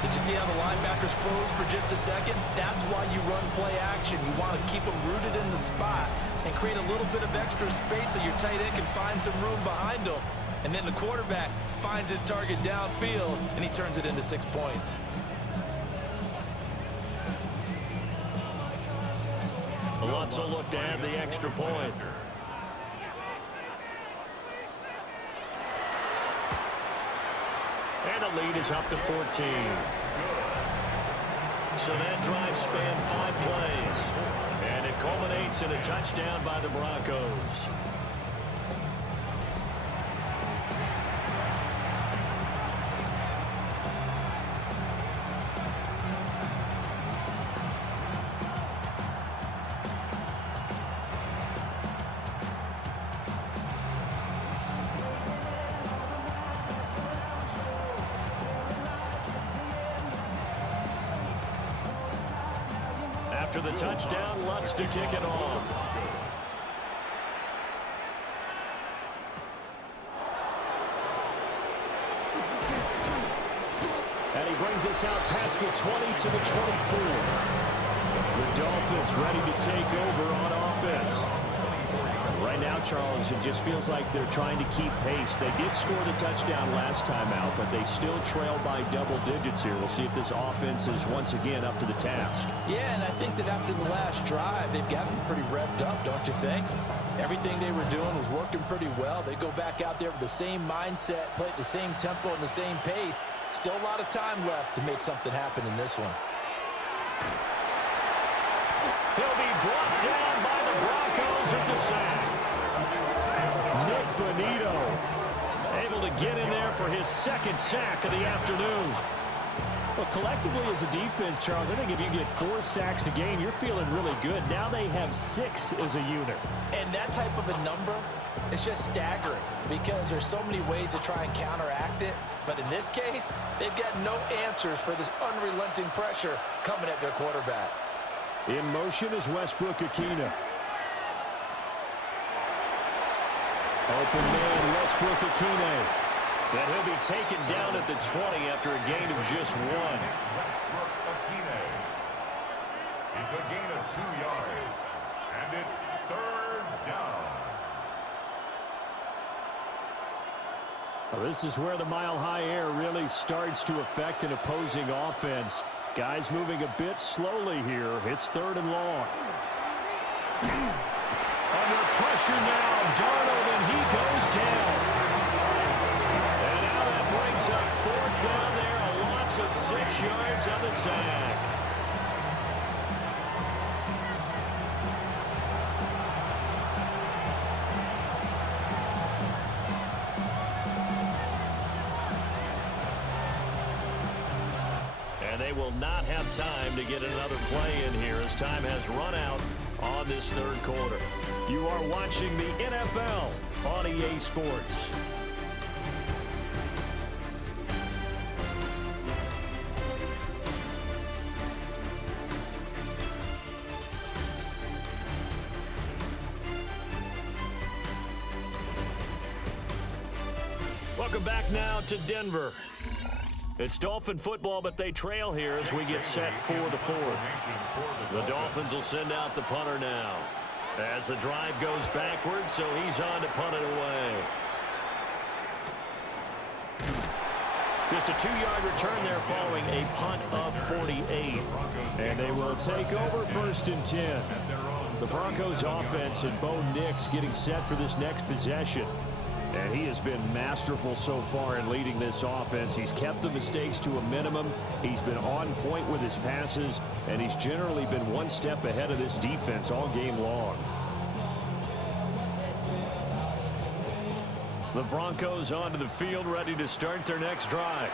Did you see how the linebackers froze for just a second? That's why you run play action. You want to keep them rooted in the spot and create a little bit of extra space so your tight end can find some room behind him. And then the quarterback finds his target downfield, and he turns it into 6 points. Lutz will look to add the extra point. And the lead is up to 14. So that drive spanned 5 plays. And it culminates in a touchdown by the Broncos. After the touchdown, Lutz to kick it off. And he brings us out past the 20 to the 24. The Dolphins ready to take over on offense. Right now, Charles, it just feels like they're trying to keep pace. They did score the touchdown last time out, but they still trail by double digits here. We'll see if this offense is once again up to the task. Yeah, and I think that after the last drive, they've gotten pretty revved up, don't you think? Everything they were doing was working pretty well. They go back out there with the same mindset, play at the same tempo and the same pace. Still a lot of time left to make something happen in this one. He'll be brought down by the Broncos. It's a sack. Nick Bonito able to get in there for his 2nd sack of the afternoon. Well, collectively as a defense, Charles, I think if you get 4 sacks a game, you're feeling really good. Now they have 6 as a unit. And that type of a number is just staggering because there's so many ways to try and counteract it. But in this case, they've got no answers for this unrelenting pressure coming at their quarterback. In motion is Westbrook-Ikhine. Open man, Westbrook-Ikhine. And he'll be taken down at the 20 after a gain of just 1. Westbrook-Ikhine. It's a gain of 2 yards. And it's 3rd down. Well, this is where the mile-high air really starts to affect an opposing offense. Guys moving a bit slowly here. It's 3rd and long. Under pressure now, Darnold, and he goes down. And now that brings up 4th down there, a loss of 6 yards on the sack. And they will not have time to get another play in here as time has run out on on this third quarter. You are watching the NFL on EA Sports. Welcome back now to Denver. It's Dolphin football, but they trail here as we get set for the fourth. The Dolphins will send out the punter now as the drive goes backwards, so he's on to punt it away. Just a 2-yard return there following a punt of 48. And they will take over 1st and 10. The Broncos offense and Bo Nix getting set for this next possession. And he has been masterful so far in leading this offense. He's kept the mistakes to a minimum. He's been on point with his passes, and he's generally been one step ahead of this defense all game long. The Broncos onto the field, ready to start their next drive.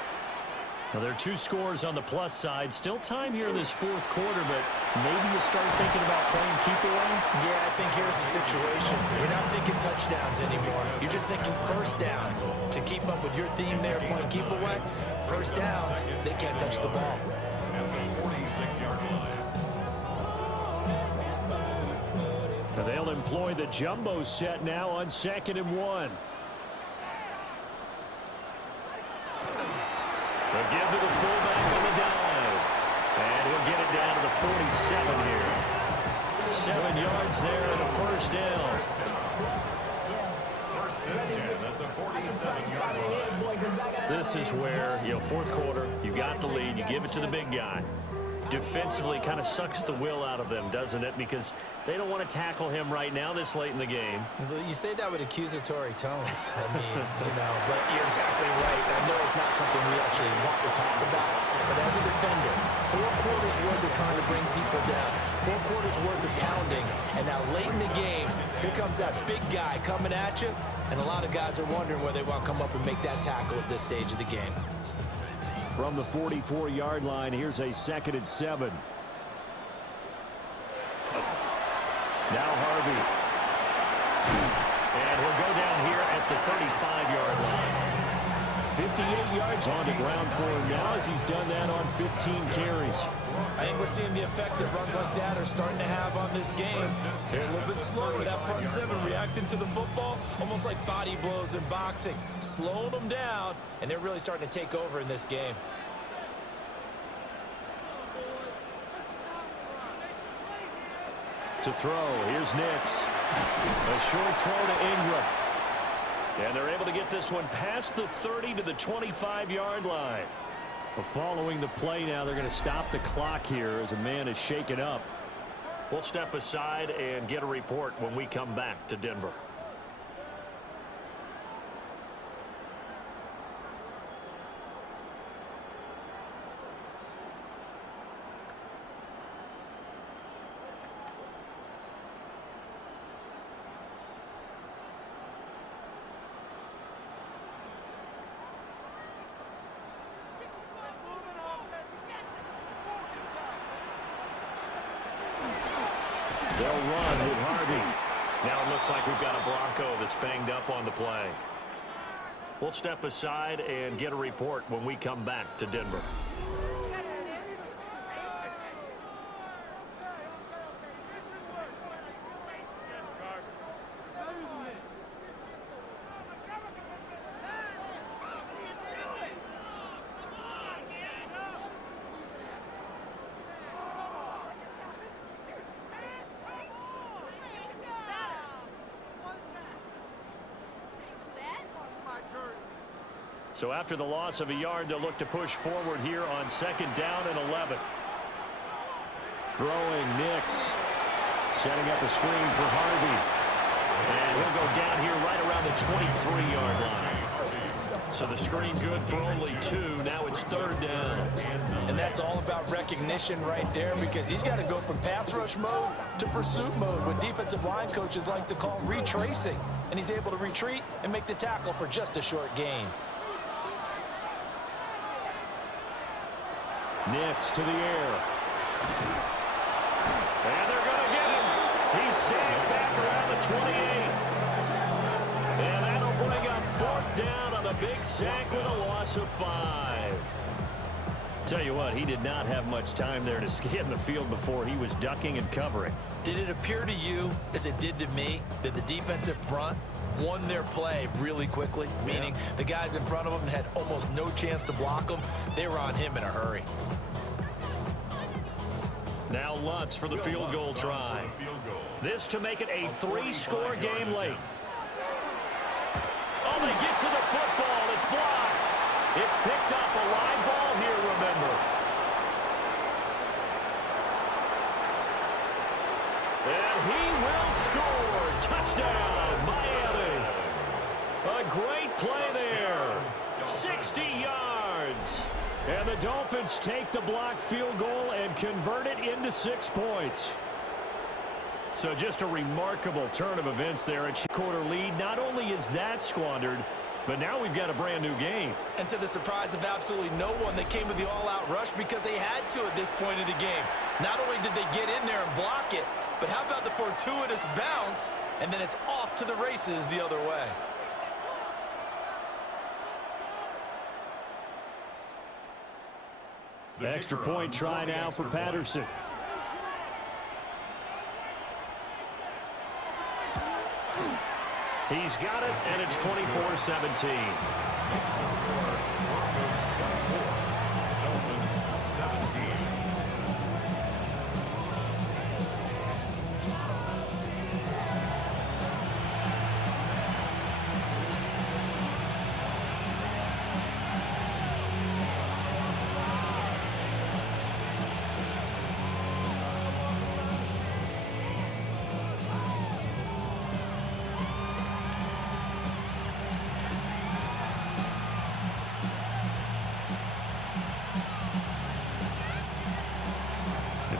Now, there are 2 scores on the plus side. Still time here in this fourth quarter, but maybe you start thinking about playing keep away? Yeah, I think here's the situation. You're not thinking touchdowns anymore. You're just thinking first downs. To keep up with your theme there, playing keep away, first downs, they can't touch the ball. At the 46-yard line. Now they'll employ the jumbo set now on 2nd and 1. They'll give to the fullback on the dive. And he'll get it down to the 47 here. 7 yards there and a first down. First and 10 at the 47-yard line. This is where, fourth quarter, you got the lead, you give it to the big guy. Defensively kind of sucks the will out of them, doesn't it? Because they don't want to tackle him right now this late in the game. You say that with accusatory tones. I mean, but you're exactly right. I know it's not something we actually want to talk about, but as a defender, 4 quarters worth of trying to bring people down, 4 quarters worth of pounding, and now late in the game, here comes that big guy coming at you, and a lot of guys are wondering where they want to come up and make that tackle at this stage of the game. From the 44-yard line, here's a 2nd and 7. Now Harvey. And he'll go down here at the 35-yard line. 58 yards on the ground for him now as he's done that on 15 carries. I think we're seeing the effect that runs like that are starting to have on this game. They're a little bit slow with that front 7 reacting to the football, almost like body blows in boxing, slowing them down, and they're really starting to take over in this game. To throw, here's Nix. A short throw to Ingram. And they're able to get this one past the 30 to the 25-yard line. Following the play now, they're going to stop the clock here as a man is shaken up. We'll step aside and get a report when we come back to Denver. They'll run with Harvey. Now it looks like we've got a Bronco that's banged up on the play. We'll step aside and get a report when we come back to Denver. So after the loss of a yard, they'll look to push forward here on 2nd down and 11. Throwing Nix. Setting up a screen for Harvey. And he'll go down here right around the 23-yard line. So the screen good for only 2. Now it's 3rd down. And that's all about recognition right there, because he's got to go from pass rush mode to pursuit mode, what defensive line coaches like to call retracing. And he's able to retreat and make the tackle for just a short gain. Nix to the air. And they're going to get him. He's sacked back around the 28. And that'll bring up 4th down on the big sack with a loss of 5. Tell you what, he did not have much time there to scan the field before he was ducking and covering. Did it appear to you, as it did to me, that the defensive front won their play really quickly? Meaning the guys in front of them had almost no chance to block them. They were on him in a hurry. Now Lutz for the field goal try. This to make it a 3-score game late. Oh, they get to the football. It's blocked. It's picked up. A live ball here, remember. And he will score. Touchdown, Miami. A great play there. 60 yards. And the Dolphins take the blocked field goal and convert it into 6 points. So just a remarkable turn of events there. A quarter lead. Not only is that squandered, but now we've got a brand new game. And to the surprise of absolutely no one, they came with the all-out rush because they had to at this point of the game. Not only did they get in there and block it, but how about the fortuitous bounce, and then it's off to the races the other way. Extra point try now for Patterson. He's got it, and it's 24-17. Dolphins 17.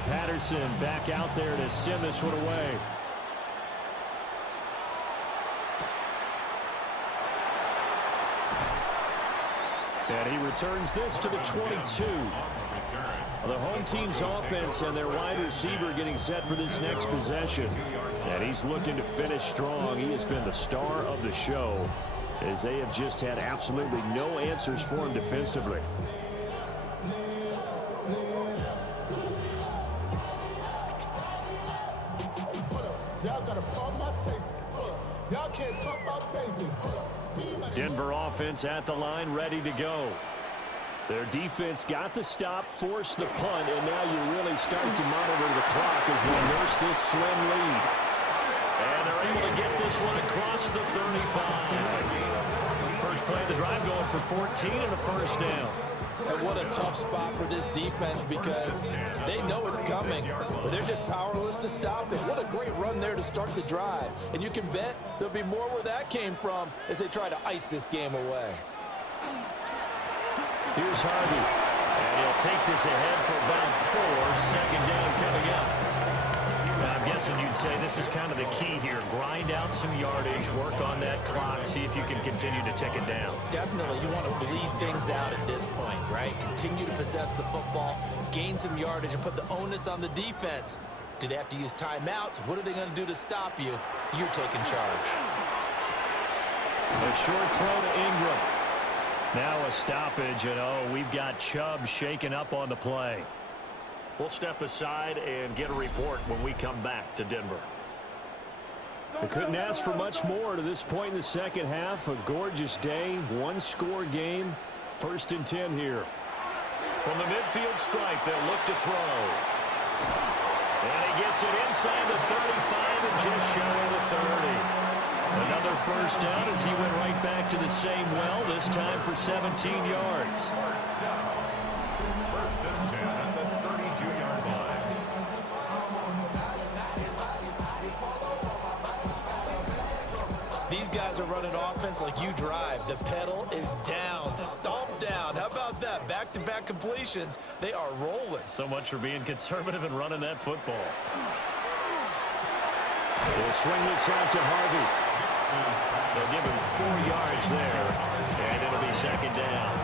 Patterson back out there to send this one away. And he returns this to the 22. The home team's offense and their wide receiver getting set for this next possession. And he's looking to finish strong. He has been the star of the show, as they have just had absolutely no answers for him defensively. Denver offense at the line, ready to go. Their defense got the stop, forced the punt, and now you really start to monitor the clock as they nurse this slim lead. And they're able to get this one across the 35. First play of the drive going for 14 and a first down. And what a tough spot for this defense because they know it's coming, but they're just powerless to stop it. What a great run there to start the drive. And you can bet there'll be more where that came from as they try to ice this game away. Here's Harvey. And he'll take this ahead for about 4. Second down coming up. Now, I'm guessing you'd say this is kind of the key here. Grind out some yardage, work on that clock, see if you can continue to tick it down. Definitely, you want to bleed things out at this point, right? Continue to possess the football, gain some yardage, and put the onus on the defense. Do they have to use timeouts? What are they going to do to stop you? You're taking charge. A short throw to Ingram. Now a stoppage, and we've got Chubb shaken up on the play. We'll step aside and get a report when we come back to Denver. They couldn't ask for much more to this point in the second half. A gorgeous day, 1-score game. 1st and 10 here. From the midfield stripe, they'll look to throw. And he gets it inside the 35 and just shy of the 30. Another first down as he went right back to the same well, this time for 17 yards. First and 10 at the 32-yard line. These guys are running offense like you drive. The pedal is down, stomp down. How about that? Back-to-back completions. They are rolling. So much for being conservative and running that football. They'll swing this out to Harvey. They'll give him 4 yards there, and it'll be second down.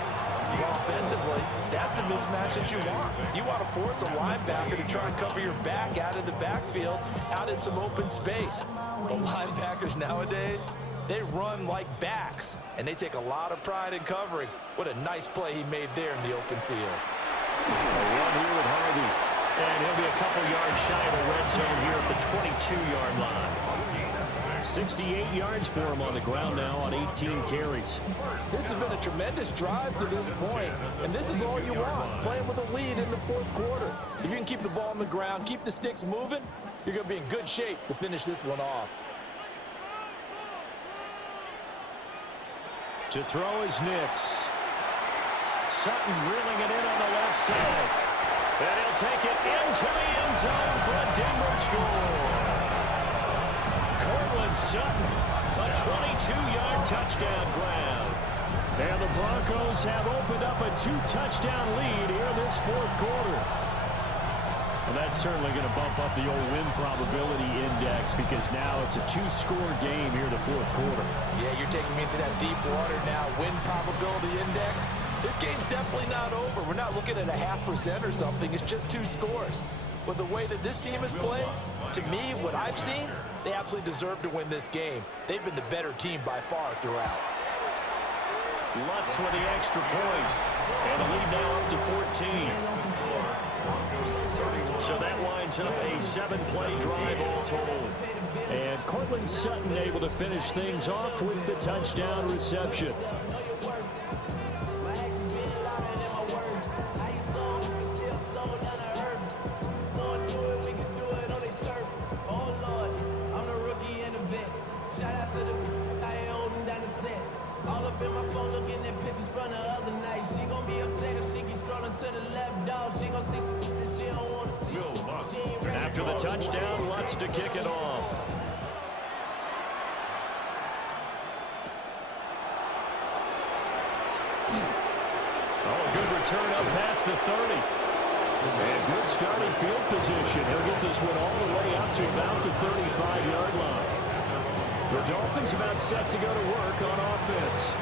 Well, offensively, that's the mismatch that you want. You want to force a linebacker to try and cover your back out of the backfield, out in some open space. But linebackers nowadays, they run like backs, and they take a lot of pride in covering. What a nice play he made there in the open field. A run here with Harvey. And he'll be a couple yards shy of the red zone here at the 22-yard line. 68 yards for him on the ground now on 18 carries. This has been a tremendous drive to this point, and this is all you want, playing with a lead in the fourth quarter. If you can keep the ball on the ground, keep the sticks moving, you're going to be in good shape to finish this one off. To throw is Nix. Sutton reeling it in on the left side. And he'll take it into the end zone for a Denver score. Cortland Sutton, a 22-yard touchdown grab. And the Broncos have opened up a 2-touchdown lead here this fourth quarter. Well, that's certainly going to bump up the old win probability index because now it's a 2-score game here in the fourth quarter. Yeah, you're taking me into that deep water now. Win probability index. This game's definitely not over. We're not looking at a 0.5% or something. It's just 2 scores. But the way that this team has played, to me, what I've seen, they absolutely deserve to win this game. They've been the better team by far throughout. Lutz with the extra point. And the lead now up to 14. So that winds up a 7-play drive all told. And Cortland Sutton able to finish things off with the touchdown reception. After the touchdown, Lutz to kick it off. Oh, a good return up past the 30. And good starting field position. He'll get this one all the way up to about the 35-yard line. The Dolphins about set to go to work on offense.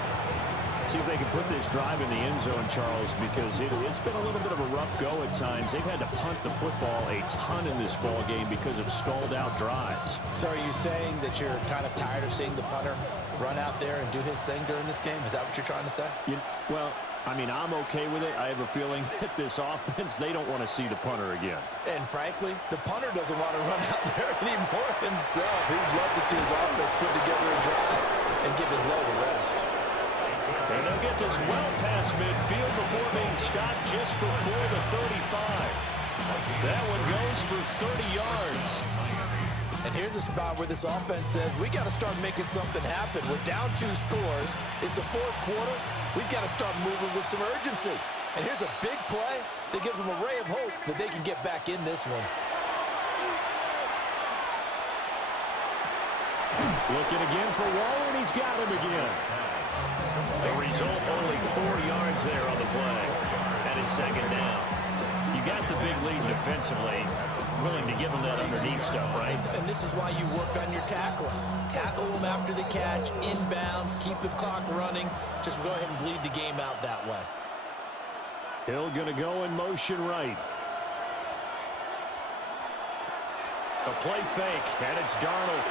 See if they can put this drive in the end zone, Charles, because it's been a little bit of a rough go at times. They've had to punt the football a ton in this ball game because of stalled-out drives. So are you saying that you're kind of tired of seeing the punter run out there and do his thing during this game? Is that what you're trying to say? Well, I mean, I'm okay with it. I have a feeling that this offense, they don't want to see the punter again. And frankly, the punter doesn't want to run out there anymore himself. He'd love to see his offense put together a drive and give his leg a rest. And they'll get this well past midfield before being stopped just before the 35. That one goes for 30 yards. And here's a spot where this offense says, we got to start making something happen. We're down 2 scores. It's the fourth quarter. We've got to start moving with some urgency. And here's a big play that gives them a ray of hope that they can get back in this one. Looking again for Waller, and he's got him again. The result, only 4 yards there on the play. And it's second down. You got the big lead defensively. Willing to give them that underneath stuff, right? And this is why you work on your tackling. Tackle them after the catch, inbounds, keep the clock running. Just go ahead and bleed the game out that way. Hill going to go in motion right. A play fake, and it's Darnold.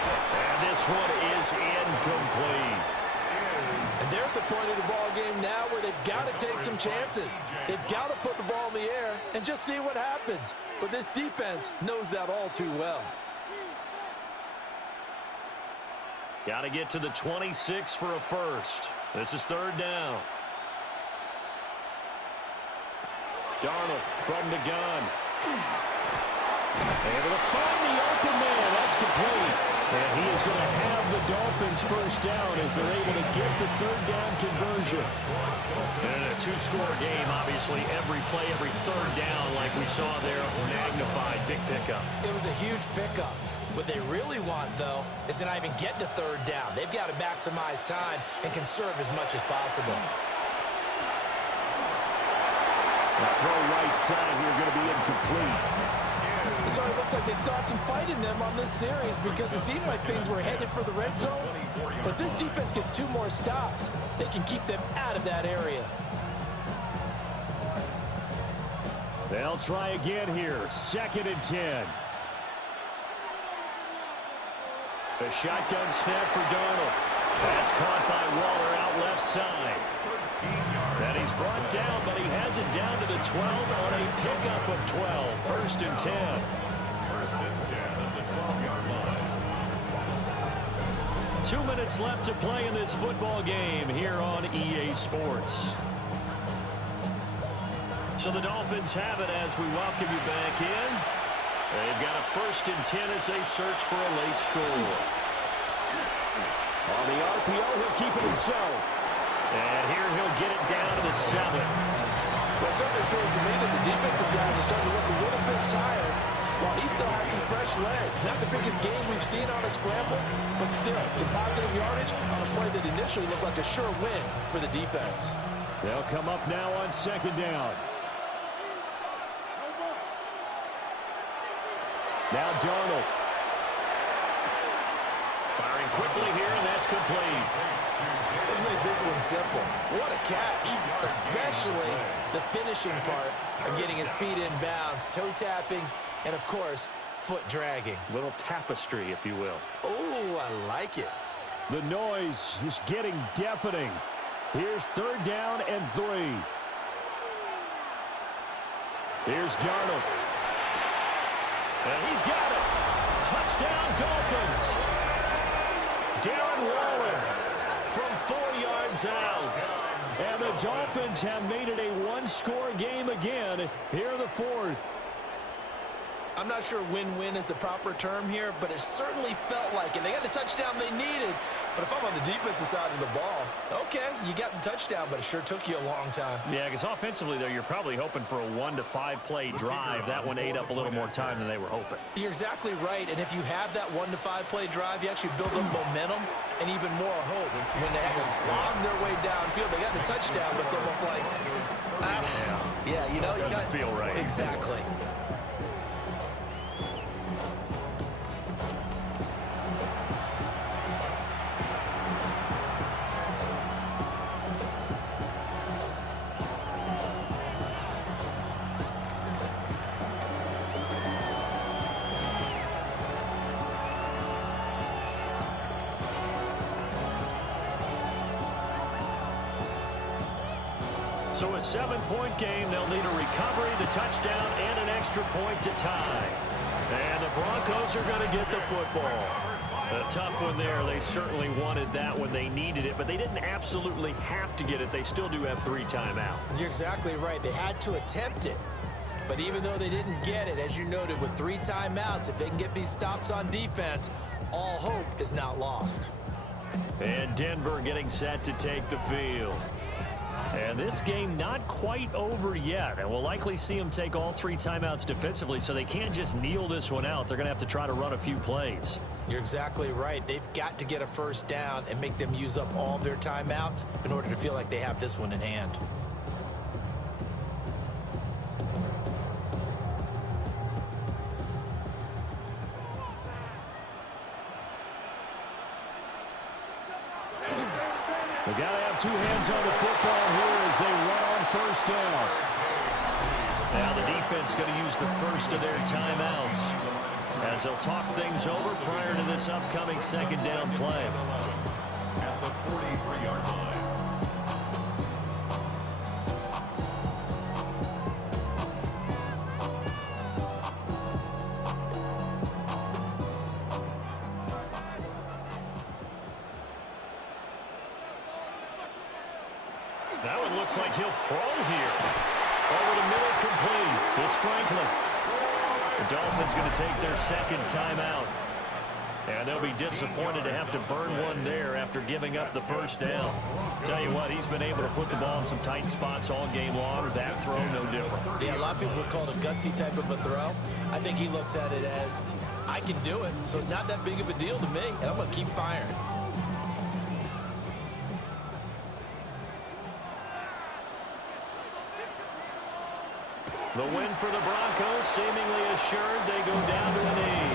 And this one is incomplete. And they're at the point of the ball game now where they've got to take some chances. They've got to put the ball in the air and just see what happens. But this defense knows that all too well. Got to get to the 26 for a first. This is third down. Darnold from the gun. Able to find the open man. That's complete. And he is going to have the Dolphins first down as they're able to get the third down conversion. And in a 2-score game, obviously, every play, every third down, like we saw there, magnified, big pickup. It was a huge pickup. What they really want, though, is to not even get to third down. They've got to maximize time and conserve as much as possible. The throw right side here going to be incomplete. So it looks like they still have some fight in them on this series because it seemed like things were headed for the red zone. But this defense gets 2 more stops. They can keep them out of that area. They'll try again here. 2nd and 10. A shotgun snap for Darnold. That's caught by Waller out left side. And he's brought down, but he has it down to the 12 on a pickup of 12. 1st and 10. 1st and 10 at the 12-yard line. 2 minutes left to play in this football game here on EA Sports. So the Dolphins have it as we welcome you back in. They've got a 1st and 10 as they search for a late score. On the RPO, he'll keep it himself. And here he'll get it down to the 7. Well, something feels to me that the defensive guys are starting to look a little bit tired while he still has some fresh legs. Not the biggest game we've seen on a scramble, but still some positive yardage on a play that initially looked like a sure win for the defense. They'll come up now on 2nd down. Now Darnold. Firing quickly here, and that's complete. Let's make this one simple. What a catch, especially the finishing part of getting his feet in bounds, toe tapping, and of course, foot dragging. Little tapestry, if you will. Oh, I like it. The noise is getting deafening. Here's 3rd down and 3. Here's Darnold. And he's got it. Touchdown, Dolphins. Darren Waller from 4 yards out. And the Dolphins have made it a 1-score game again here in the 4th. I'm not sure win-win is the proper term here, but it certainly felt like it. They got the touchdown they needed, but if I'm on the defensive side of the ball, okay, you got the touchdown, but it sure took you a long time. Yeah, because offensively, though, you're probably hoping for a 1 to 5 play drive. That one ate up a little more time than they were hoping. You're exactly right, and if you have that 1 to 5 play drive, you actually build up momentum and even more hope. When they had to slog their way downfield, they got the touchdown, but it's almost like, yeah, you know, doesn't feel right. Exactly. So a 7-point game, they'll need a recovery, the touchdown, and an extra point to tie. And the Broncos are going to get the football. A tough one there. They certainly wanted that when they needed it, but they didn't absolutely have to get it. They still do have 3 timeouts. You're exactly right. They had to attempt it. But even though they didn't get it, as you noted, with 3 timeouts, if they can get these stops on defense, all hope is not lost. And Denver getting set to take the field. And this game not quite over yet. And we'll likely see them take all 3 timeouts defensively, so they can't just kneel this one out. They're going to have to try to run a few plays. You're exactly right. They've got to get a 1st down and make them use up all their timeouts in order to feel like they have this one in hand. They've got to have 2 hands on the football here as they run on 1st down. Now the defense going to use the first of their timeouts as they'll talk things over prior to this upcoming 2nd down play. At the 43-yard line. That one looks like he'll throw here. Over the middle, complete. It's Franklin. The Dolphins going to take their 2nd timeout. And they'll be disappointed to have to burn one there after giving up the 1st down. Tell you what, he's been able to put the ball in some tight spots all game long. That throw, no different. Yeah, a lot of people would call it a gutsy type of a throw. I think he looks at it as, I can do it, so it's not that big of a deal to me, and I'm going to keep firing. The win for the Broncos, seemingly assured. They go down to a knee.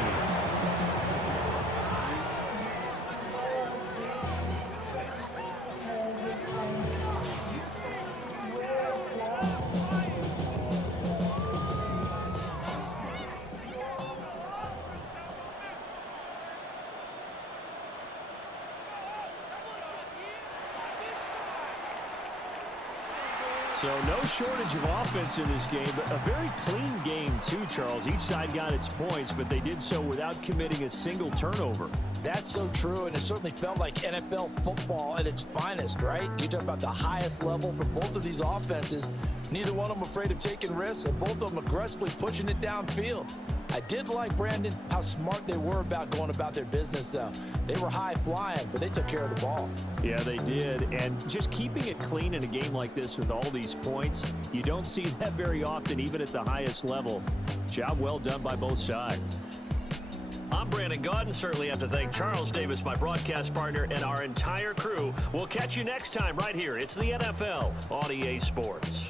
So no shortage of offense in this game, but a very clean game too, Charles. Each side got its points, but they did so without committing a single turnover. That's so true, and it certainly felt like NFL football at its finest, right? You talk about the highest level for both of these offenses. Neither one of them afraid of taking risks, and both of them aggressively pushing it downfield. I did like, Brandon, how smart they were about going about their business, though. They were high-flying, but they took care of the ball. Yeah, they did, and just keeping it clean in a game like this with all these points, you don't see that very often, even at the highest level. Job well done by both sides. I'm Brandon Gaudin. Certainly have to thank Charles Davis, my broadcast partner, and our entire crew. We'll catch you next time right here. It's the NFL on EA Sports.